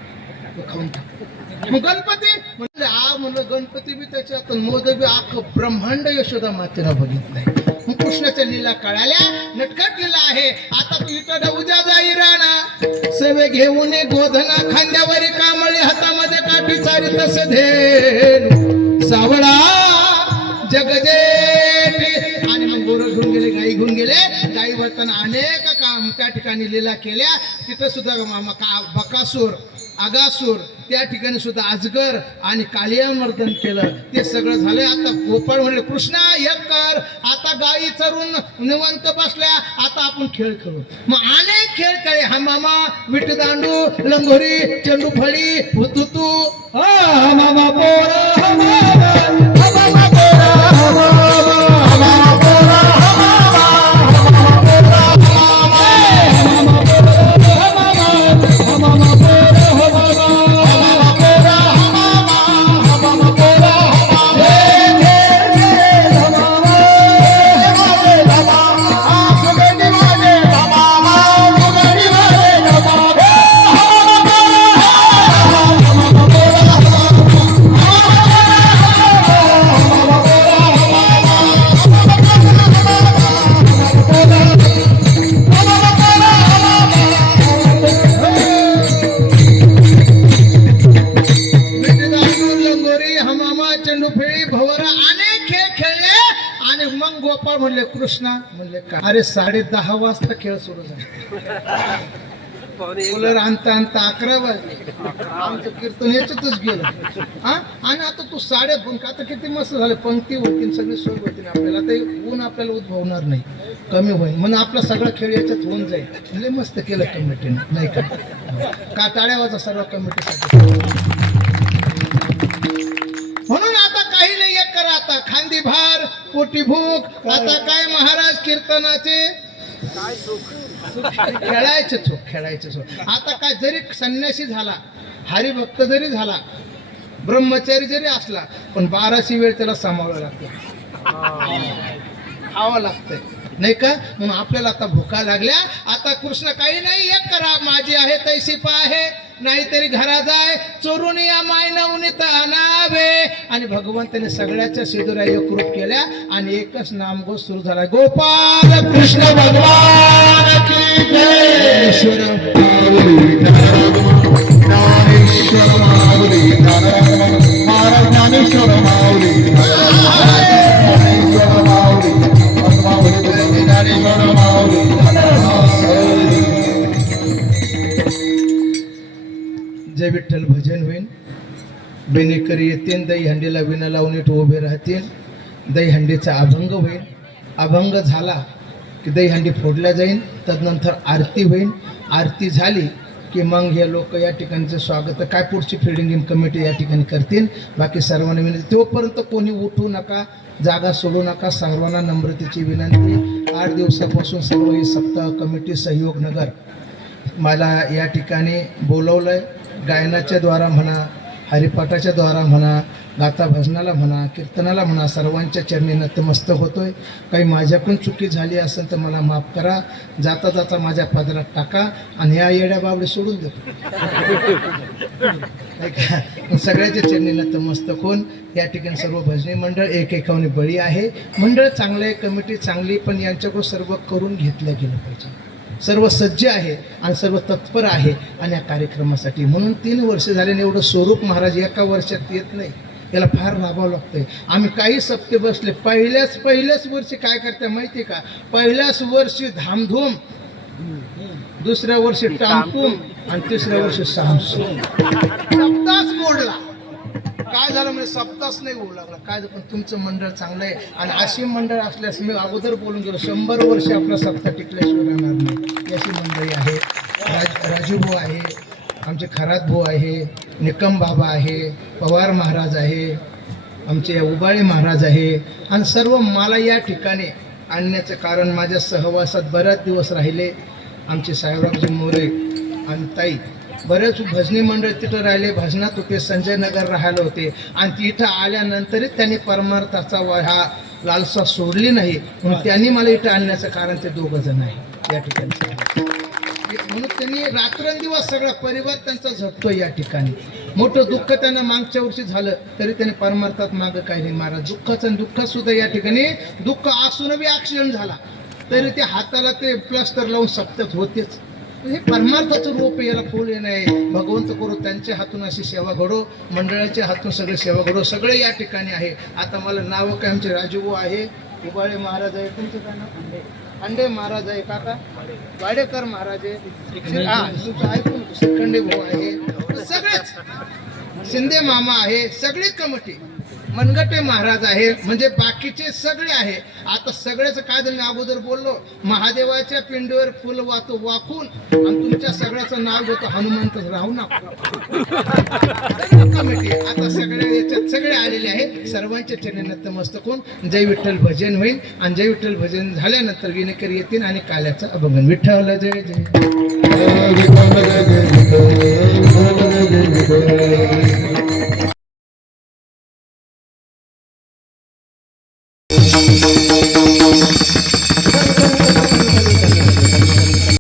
मग गणपती म्हणजे म्हणलं गणपती बी त्याच्यात, मोदक बी अख्खं ब्रह्मांड यशोदा मातेनं बघितलंय. मग कृष्णाच्या लीला कळाल्या. नटखट लीला आहे. आता तू इकडं उद्या जाई राणा सेवे घेऊन गोधना खांद्यावरी कामळी हातामध्ये काठी चारी तसे धेनु सावळा जगजेठी. आणि मग गोरं घेऊन गेले, गाई घेऊन गेले. गाई भरताना अनेक काम त्या ठिकाणी लीला केल्या. तिथं सुद्धा बकासूर, अगासूर, त्या ठिकाणी सुद्धा अजगर आणि कालिया मर्दन केलं. ते सगळं झालं. आता गोपाळ म्हणले कृष्णा एक कर, आता गाई चरून निवंत बसल्या, आता आपण खेळ खेळू. मग अनेक खेळ खेळे. हमामा, विटदांडू, लंगोरी, चेंडू फळी, हुतुतू, हमामा पोरा, हमामा पोरा, हमामा पोरा, म्हणले कृष्णा म्हणले का अरे 10:30 वाजता खेळ सुरू झाला कूलर आणता आणता 11 वाजले आमचं कीर्तन याच्यातच गेलं हा आणि आता तू 5:30 आता किती मस्त झालं पंक्ती होती सगळी सोय होती ना आपल्याला आता ऊन आपल्याला उद्भवणार नाही कमी होईल म्हणून आपला सगळा खेळ याच्यात होऊन जाईल लय मस्त केलं कमिटीने नाही का टाळ्या वाजा सर्व कमिटीसाठी म्हणून आता काही नाही एक करा आता खांदी भार पोटी भूक आता काय महाराज कीर्तनाचे खेळायचे चोख आता काय जरी संन्यासी झाला हरिभक्त जरी झाला ब्रह्मचारी जरी असला पण 12शी वेळ त्याला सांभाळावं लागतं खावं लागतंय नाही का म्हणून आपल्याला आता भुका लागल्या आता कृष्ण काही नाही एक करा माझी आहे तैसी आहे नाहीतरी घरा जाय चोरून या मायनवनीत आणावे आणि भगवंताने सगळ्याच्या सिद्धुरा एकरूप केल्या आणि एकच नामघोष सुरू झाला गोपाल कृष्ण भगवान की जय ज्ञानेश्वर माऊली महाराज ज्ञानेश्वर माऊली ज्ञानेश्वर माऊली ज्ञानेश्वर माऊली जय विठ्ठल भजन होईल बेनेकरी येतील दहीहंडीला विना लावून इथं उभे राहतील दहीहंडीचा अभंग होईल अभंग झाला की दहीहंडी फोडल्या जाईल तदनंतर आरती होईल आरती झाली की मग हे लोक या ठिकाणचं स्वागत काय पुढची फिल्डिंग कमिटी या ठिकाणी करतील बाकी सर्वांना विनंती तोपर्यंत कोणी उठू नका जागा सोडू नका सर्वांना नम्रतेची विनंती 8 दिवसापासून सर्व ही सप्ताह कमिटी सहयोग नगर मला या ठिकाणी बोलवलंय गायनाच्या द्वारा म्हणा हरिपाठाच्या द्वारा म्हणा गाथा भजनाला म्हणा कीर्तनाला म्हणा सर्वांच्या चरणी नतमस्तक होतोय काही माझ्याकडून चुकी झाली असेल तर मला माफ करा जाता जाता माझ्या पदरात टाका आणि ह्या येड्या बाबडे सोडून देतो सगळ्याच्या चरणी नतमस्तक होऊन या ठिकाणी सर्व भजनी मंडळ एकेकाने बळी आहे मंडळ चांगलं आहे कमिटी चांगली पण यांच्याकडून सर्व करून घेतलं गेलं पाहिजे सर्व सज्ज आहे आणि सर्व तत्पर आहे आणि या कार्यक्रमासाठी म्हणून 3 वर्ष झाल्याने एवढं स्वरूप महाराज एका वर्षात येत नाही याला फार राबावं लागतंय आम्ही काही सप्ते बसले पहिल्याच वर्षी काय करते माहिती आहे का पहिल्याच वर्षी धामधूम दुसऱ्या वर्षी टांपून आणि तिसऱ्या वर्षी सामसूम सप्ताच मोडला काय झालं म्हणजे सप्ताच नाही होऊ लागला काय पण तुमचं मंडळ चांगलं आहे आणि अशी मंडळ असल्यास मी अगोदर बोलून गेलो 100 वर्ष आपला सप्ताह टिकल्याशिवाय राहणार नाही अशी मंडळी आहे राजू भाऊ आहे आमचे खरात भाऊ आहे निकम बाबा आहे पवार महाराज आहे आमचे उबाळे महाराज आहे आणि सर्व मला या ठिकाणी आणण्याचं कारण माझ्या सहवासात बऱ्याच दिवस राहिले आमचे साहेबरावजी मोरे आणि ताई बरेच भजनी मंडळ तिथं राहिले भजनात होते संजय नगर राहायला होते आणि तिथं आल्यानंतरही त्यांनी परमार्थाचा हा लालसा सोडली नाही म्हणून त्यांनी मला इथं आणण्याचं कारण ते 2 जण आहे या ठिकाणी म्हणून त्यांनी रात्रंदिवस सगळा परिवार त्यांचा झटतोय या ठिकाणी मोठं दुःख त्यांना मागच्या वर्षी झालं तरी त्यांनी परमार्थात मागं काही नाही महाराज दुःखाचं दुःखात सुद्धा या ठिकाणी दुःख असून बी ॲक्सिडेंट झाला तरी ते हाताला ते प्लास्टर लावून सप्तत होतेच हे परमार्थाचं रूप याला फुल येणं आहे भगवंत करू त्यांच्या हातून अशी सेवा घडो मंडळाच्या हातून सगळे सेवा घडो सगळे या ठिकाणी आहे आता मला नावं काय आमचे राजूभाऊ आहे उबाळे महाराज आहे तुमचं काय नाव अंडे महाराज आहे काका वाडेकर महाराज आहे हा तुमचं ऐकून शिखंडे भाऊ आहे सगळेच शिंदे मामा आहे सगळी कमिटी मनगटे महाराज आहे म्हणजे बाकीचे सगळे आहे आता सगळ्याचं काय झालं मी अगोदर बोललो महादेवाच्या पिंडीवर फुल वाकून आणि तुमच्या सगळ्याचं नाव घेतो हनुमंत राहू नका कमिटी आता सगळ्या याच्यात सगळे आलेले आहे सर्वांच्या चरणी नतमस्तक होऊन जय विठ्ठल भजन होईल आणि जय विठ्ठल भजन झाल्यानंतर विनेकर येतील आणि काल्याचं अभंगन विठ्ठल जय जय